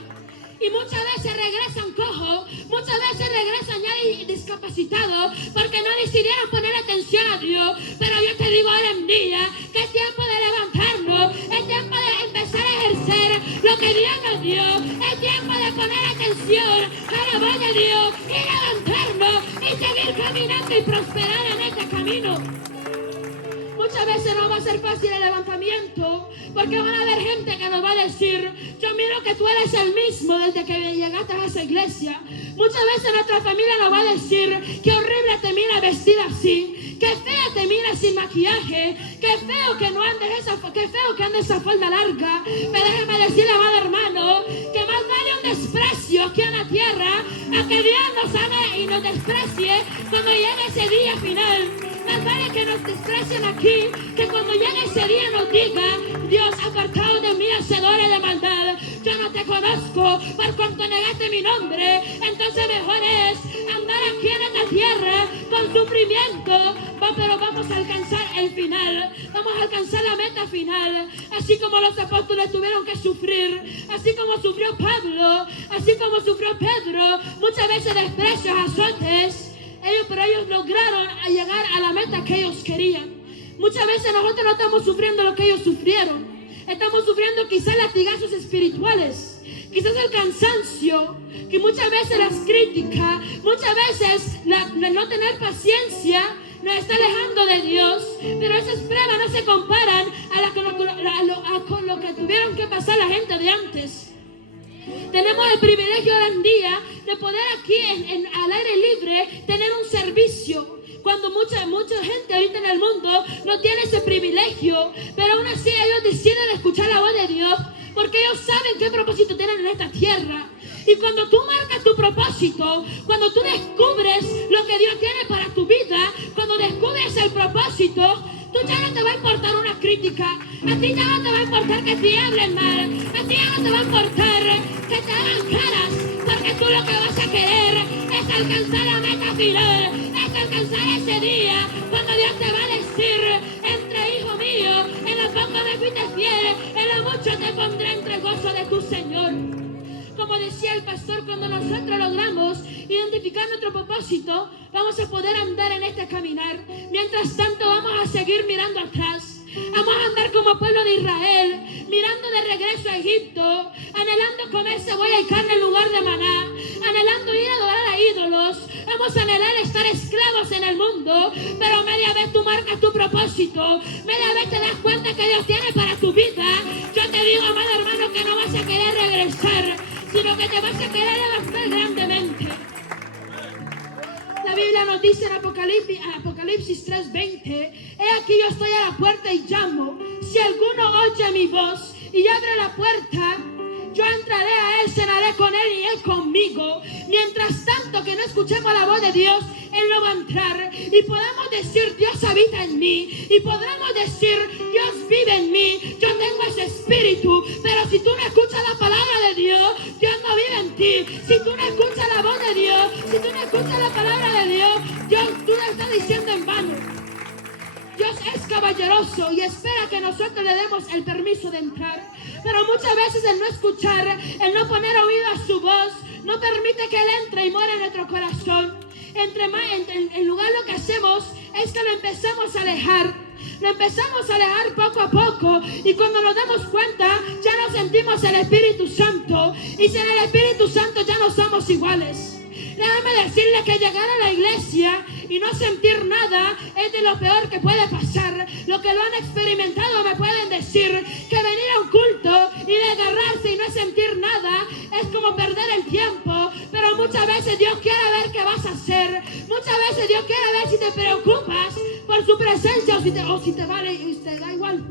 Y muchas veces regresan cojos, muchas veces regresan ya discapacitados porque no decidieron poner atención a Dios. Pero yo te digo hoy en día que es tiempo de levantarnos, es tiempo de empezar a ejercer lo que Dios nos dio, es tiempo de poner atención a la voz de Dios y levantarnos y seguir caminando y prosperar en este camino. Muchas veces no va a ser fácil el levantamiento, porque van a haber gente que nos va a decir, yo miro que tú eres el mismo desde que llegaste a esa iglesia. Muchas veces nuestra familia nos va a decir, qué horrible te mira vestida así, qué fea te mira sin maquillaje, qué feo que no andes qué feo que andes esa falda larga. Pero déjeme decirle, amado hermano, que más vale un desprecio aquí en la tierra a que Dios nos ame y nos desprecie cuando llegue ese día final. Más vale que nos desprecien aquí, que cuando llegue ese día nos diga, Dios, apartado de mí, hacedores de maldad, yo no te conozco por cuanto negaste mi nombre. Entonces mejor es andar aquí en esta tierra con sufrimiento, pero vamos a alcanzar el final, vamos a alcanzar la meta final, así como los apóstoles tuvieron que sufrir, así como sufrió Pablo, así como sufrió Pedro, muchas veces desprecios, azotes. Pero ellos lograron llegar a la meta que ellos querían. Muchas veces nosotros no estamos sufriendo lo que ellos sufrieron. Estamos sufriendo quizás latigazos espirituales, quizás el cansancio, que muchas veces las críticas, muchas veces no tener paciencia nos está alejando de Dios. Pero esas pruebas no se comparan con lo que tuvieron que pasar la gente de antes. Tenemos el privilegio hoy en día de poder aquí al aire libre tener un servicio, cuando mucha gente ahorita en el mundo no tiene ese privilegio, pero aún así ellos deciden escuchar la voz de Dios porque ellos saben qué propósito tienen en esta tierra. Y cuando tú marcas tu propósito, cuando tú descubres lo que Dios tiene para tu vida, cuando descubres el propósito, tú ya no te va a importar una crítica, a ti ya no te va a importar que te hablen mal, a ti ya no te va a importar que te hagan caras, porque tú lo que vas a querer es alcanzar la meta final, es alcanzar ese día cuando Dios te va a decir, hijo mío, en lo poco me fuiste fiel, en lo mucho te pondré entre el gozo de tu Señor. Como decía el pastor, cuando nosotros logramos identificar nuestro propósito, vamos a poder andar en este caminar. Mientras tanto, vamos a seguir mirando atrás. Vamos a andar como pueblo de Israel, mirando de regreso a Egipto, anhelando comer cebolla y carne en lugar de maná, anhelando ir a adorar a ídolos. Vamos a anhelar estar esclavos en el mundo, pero media vez tú marcas tu propósito, media vez te das cuenta que Dios tiene para tu vida. Yo te digo, amado hermano, que no vas a querer regresar, sino que te vas a querer levantar grandemente. La Biblia nos dice en Apocalipsis 3:20, he aquí yo estoy a la puerta y llamo. Si alguno oye mi voz y abre la puerta, yo entraré a él, cenaré con él y él conmigo. Mientras tanto que no escuchemos la voz de Dios, Él no va a entrar. Y podemos decir, Dios habita en mí. Y podremos decir, Dios vive en mí. Yo tengo ese espíritu. Pero si tú no escuchas la palabra de Dios, Dios no vive en ti. Si tú no escuchas la voz de Dios, si tú no escuchas la palabra de Dios, tú lo estás diciendo en vano. Dios es caballeroso y espera que nosotros le demos el permiso de entrar. Pero muchas veces el no escuchar, el no poner oído a su voz, no permite que Él entre y muera en nuestro corazón. En lugar lo que hacemos es que lo empezamos a alejar. Lo empezamos a alejar poco a poco y cuando nos damos cuenta ya no sentimos el Espíritu Santo. Y sin el Espíritu Santo ya no somos iguales. Déjame decirle que llegar a la iglesia y no sentir nada es de lo peor que puede pasar. Lo que lo han experimentado me pueden decir que venir a un culto y desgarrarse y no sentir nada es como perder el tiempo. Pero muchas veces Dios quiere ver qué vas a hacer. Muchas veces Dios quiere ver si te preocupas por por su presencia o si te vale y te da igual.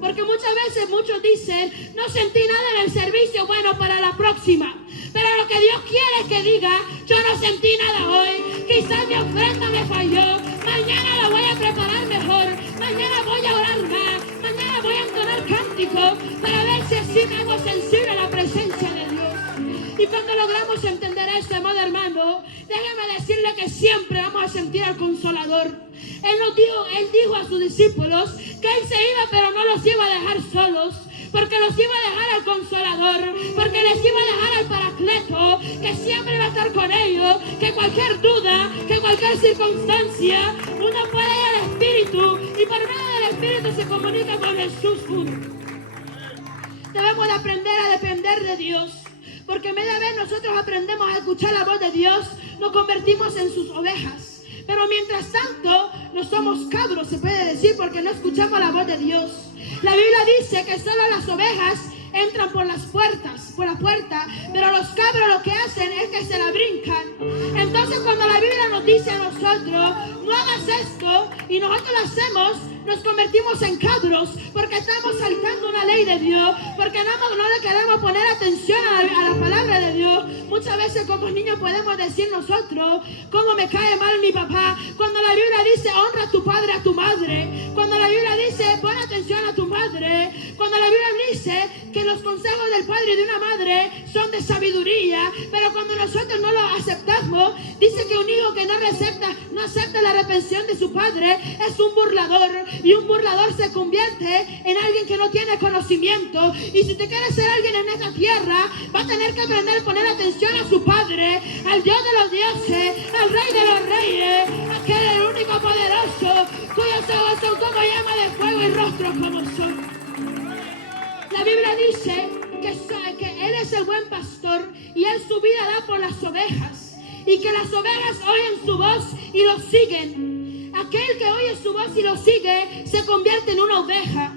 Porque muchas veces muchos dicen, no sentí nada en el servicio, bueno, para la próxima. Pero lo que Dios quiere es que diga, yo no sentí nada hoy, quizás mi ofrenda me falló, mañana la voy a preparar mejor, mañana voy a orar más, mañana voy a entonar cánticos para ver si así me hago sensible a la presencia de Dios. Y cuando logramos entender esto, amado hermano, déjame decirle que siempre vamos a sentir al Consolador. Él dijo a sus discípulos que Él se iba, pero no los iba a dejar solos, porque los iba a dejar al Consolador, porque les iba a dejar al Paracleto, que siempre va a estar con ellos, que cualquier duda, que cualquier circunstancia, uno puede ir al Espíritu y por medio del Espíritu se comunica con Jesús. Debemos de aprender a depender de Dios, porque media vez nosotros aprendemos a escuchar la voz de Dios, nos convertimos en sus ovejas. Pero mientras tanto, no somos cabros, se puede decir, porque no escuchamos la voz de Dios. La Biblia dice que solo las ovejas entran por la puerta, pero los cabros lo que hacen es que se la brincan. Entonces cuando la Biblia nos dice a nosotros, no hagas esto, y nosotros lo hacemos, nos convertimos en cabros, porque estamos saltando una ley de Dios, porque no le queremos poner atención a la palabra de Dios. Muchas veces como niños podemos decir nosotros, cómo me cae mal mi papá, cuando la Biblia dice, honra a tu padre, a tu madre, cuando la Biblia dice, pon atención a tu madre, cuando la Biblia dice que los consejos del padre y de una madre son de sabiduría, pero cuando nosotros no lo aceptamos, dice que un hijo que no acepta la reprensión de su padre es un burlador, y un burlador se convierte en alguien que no tiene conocimiento. Y si te quieres ser alguien en esta tierra, va a tener que aprender a poner atención a su padre, al Dios de los dioses, al Rey de los reyes, aquel el único poderoso, cuyos ojos son como llama de fuego y rostros como sol. La Biblia dice que Él es el buen pastor y Él su vida da por las ovejas, y que las ovejas oyen su voz y lo siguen. Aquel que oye su voz y lo sigue se convierte en una oveja,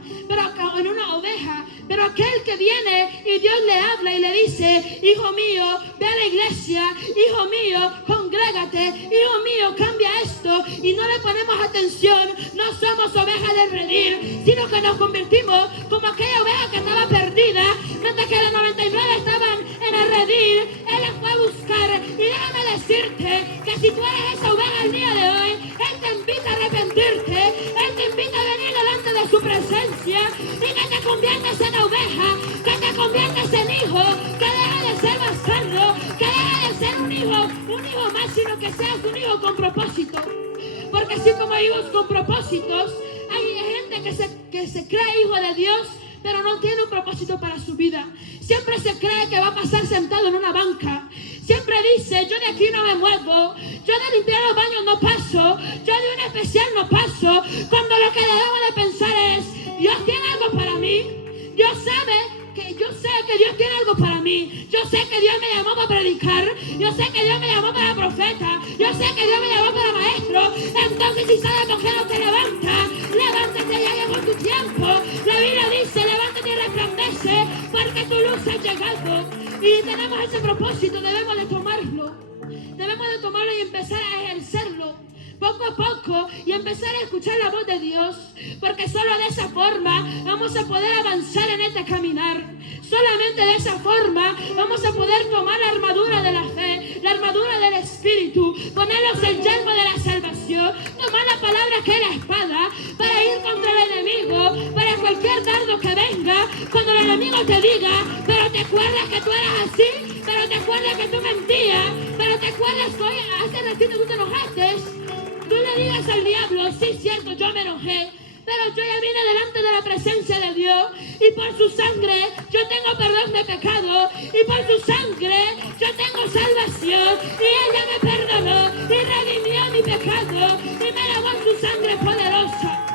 pero aquel que viene y Dios le habla y le dice, hijo mío, ve a la iglesia, hijo mío, congrégate, hijo mío, cambia esto, y no le ponemos atención, no somos ovejas de redil, sino que nos convertimos como aquella oveja que estaba perdida, mientras que las 99 estaban en el redil. Él las fue a buscar, y déjame decirte que si tú eres esa oveja el día de hoy, Él te invita a arrepentirte, Él te invita a venir delante de su presencia y que te conviertas en oveja, que te conviertas en hijo, que deja de ser bastardo, que deja de ser un hijo más, sino que seas un hijo con propósito. Porque así como hijos con propósitos, hay gente que se cree hijo de Dios, pero no tiene un propósito para su vida. Siempre se cree que va a pasar sentado en una banca. Siempre dice, yo de aquí no me muevo, yo de limpiar los baños no paso, yo de un especial no paso, cuando lo que debemos de pensar es, Dios tiene algo para mí, yo sé que Dios tiene algo para mí, yo sé que Dios me llamó para predicar, yo sé que Dios me llamó para profeta, yo sé que Dios me llamó para maestro. Entonces si sabes por qué no te levantas, levántate, ya llegó tu tiempo. La Biblia dice, levántate y resplandece, porque tu luz ha llegado. Y tenemos ese propósito, debemos de tomarlo y empezar a ejercerlo poco a poco, y empezar a escuchar la voz de Dios, porque solo de esa forma vamos a poder avanzar en este caminar. Solamente de esa forma vamos a poder tomar la armadura de la fe, la armadura del Espíritu, ponernos el yelmo de la salvación, tomar la palabra que es la espada, para ir contra el enemigo, para cualquier dardo que venga. Cuando el enemigo te diga, pero te acuerdas que tú eras así, pero te acuerdas que tú mentías, pero te acuerdas que hoy, hace ratito tú te enojaste, tú le digas al diablo, sí, cierto, yo me enojé, pero yo ya vine delante de la presencia de Dios, y por su sangre yo tengo perdón de pecado, y por su sangre yo tengo salvación, y ella me perdonó y redimió mi pecado y me lavó en su sangre poderosa.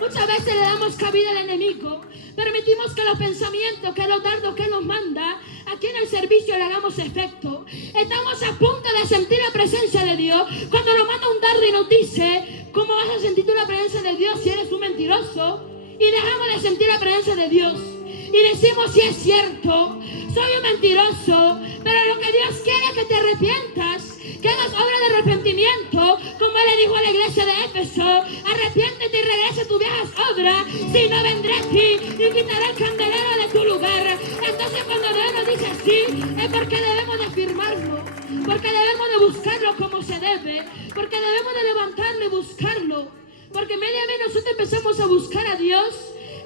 Muchas veces le damos cabida al enemigo, permitimos que los pensamientos, que los dardos que nos manda aquí en el servicio le hagamos efecto. Estamos a punto de sentir la presencia de Dios cuando nos manda un dardo y nos dice, ¿cómo vas a sentir tú la presencia de Dios si eres un mentiroso? Y dejamos de sentir la presencia de Dios y decimos, sí es cierto, soy un mentiroso, pero lo que Dios quiere es que te arrepientas, que hagas obra de arrepentimiento, como Él le dijo a la iglesia de Éfeso, arrepiéntete y regresa a tus viejas obras, si no vendré a ti y quitaré el candelero de tu lugar. Entonces cuando Dios nos dice así, es porque debemos de afirmarlo, porque debemos de buscarlo como se debe, porque debemos de levantarlo y buscarlo, porque media vez nosotros empezamos a buscar a Dios,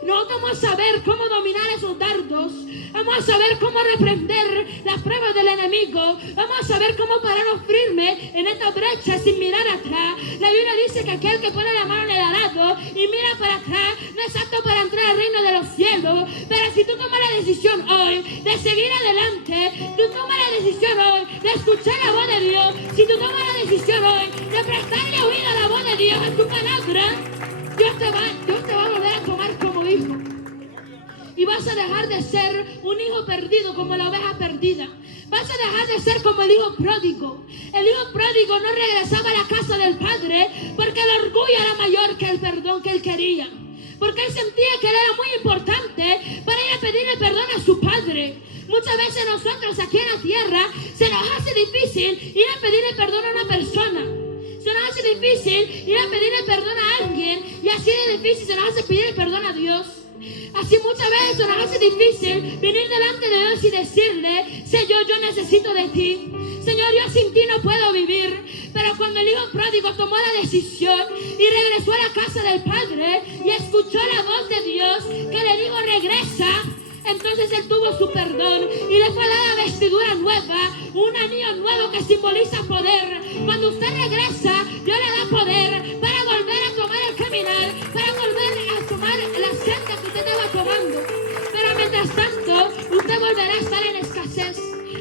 nosotros vamos a saber cómo dominar esos dardos, vamos a saber cómo reprender las pruebas del enemigo, vamos a saber cómo pararnos firmes en esta brecha sin mirar atrás. La Biblia dice que aquel que pone la mano en el arado y mira para atrás no es apto para entrar al reino de los cielos. Pero si tú tomas la decisión hoy de seguir adelante, tú tomas la decisión hoy de escuchar la voz de Dios, si tú tomas la decisión hoy de prestarle oído a la voz de Dios en tu palabra, Dios te va a volver a tomar como hijo. Y vas a dejar de ser un hijo perdido como la oveja perdida. Vas a dejar de ser como el hijo pródigo. El hijo pródigo no regresaba a la casa del padre porque el orgullo era mayor que el perdón que él quería. Porque él sentía que él era muy importante para ir a pedirle perdón a su padre. Muchas veces nosotros aquí en la tierra se nos hace difícil ir a pedirle perdón a una persona. Se nos hace difícil ir a pedirle perdón a alguien y así de difícil se nos hace pedirle perdón a Dios. Así muchas veces se nos hace difícil venir delante de Dios y decirle, Señor, yo necesito de ti. Señor, yo sin ti no puedo vivir. Pero cuando el hijo pródigo tomó la decisión y regresó a la casa del padre y escuchó la voz de Dios que le dijo, regresa, entonces él tuvo su perdón y le fue dada vestidura nueva, un anillo nuevo que simboliza poder. Cuando usted regresa, Dios le da poder para volver a tomar el caminar, para volver a tomar la senda que usted estaba tomando. Pero mientras tanto, usted volverá a estar en escasez.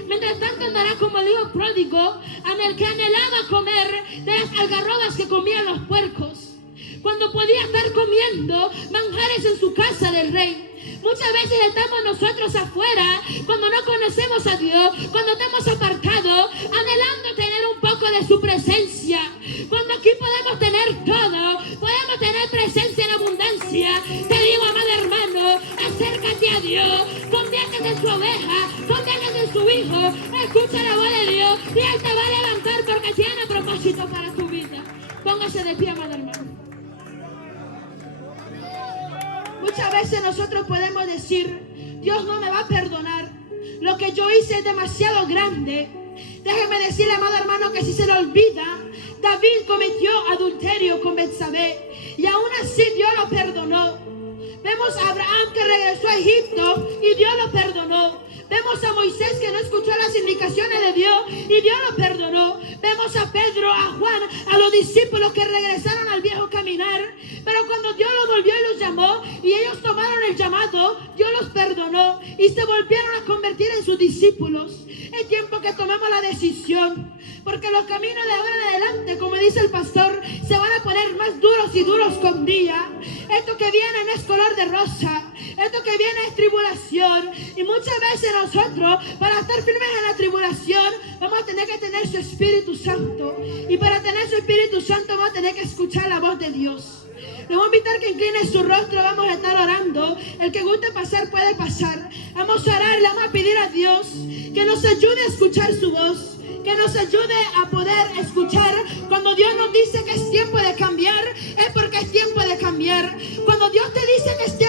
Mientras tanto andará como el hijo pródigo, en el que anhelaba comer de las algarrobas que comían los puercos, cuando podía estar comiendo manjares en su casa del rey. Muchas veces estamos nosotros afuera, cuando no conocemos a Dios, cuando estamos apartados, anhelando tener un poco de su presencia. Cuando aquí podemos tener todo, podemos tener presencia en abundancia. Te digo, amado hermano, acércate a Dios, conviértete en su oveja, conviértete en su hijo, escucha la voz de Dios y Él te va a levantar porque tiene propósito para tu vida. Póngase de pie, amado hermano. Muchas veces nosotros podemos decir, Dios no me va a perdonar, lo que yo hice es demasiado grande. Déjeme decirle, amado hermano, que si se le olvida, David cometió adulterio con Betsabé y aún así Dios lo perdonó. Vemos a Abraham que regresó a Egipto y Dios lo perdonó. Vemos a Moisés que no escuchó las indicaciones de Dios y Dios lo perdonó. Vemos a Pedro, a Juan, a los discípulos que regresaron al viejo caminar. Pero cuando Dios los volvió y los llamó y ellos tomaron el llamado, Dios los perdonó y se volvieron a convertir en sus discípulos. Es tiempo que tomemos la decisión, porque los caminos de ahora en adelante, como dice el pastor, se van a poner más duros y duros con día. Esto que viene no es color de rosa, esto que viene es tribulación. Y muchas veces nosotros, para estar firmes en la tribulación, vamos a tener que tener su Espíritu Santo. Y para tener su Espíritu Santo vamos a tener que escuchar la voz de Dios. Le voy a invitar que incline su rostro, vamos a estar orando. El que guste pasar puede pasar. Vamos a orar, le vamos a pedir a Dios que nos ayude a escuchar su voz, que nos ayude a poder escuchar. Cuando Dios nos dice que es tiempo de cambiar, es porque es tiempo de cambiar. Cuando Dios te dice que es tiempo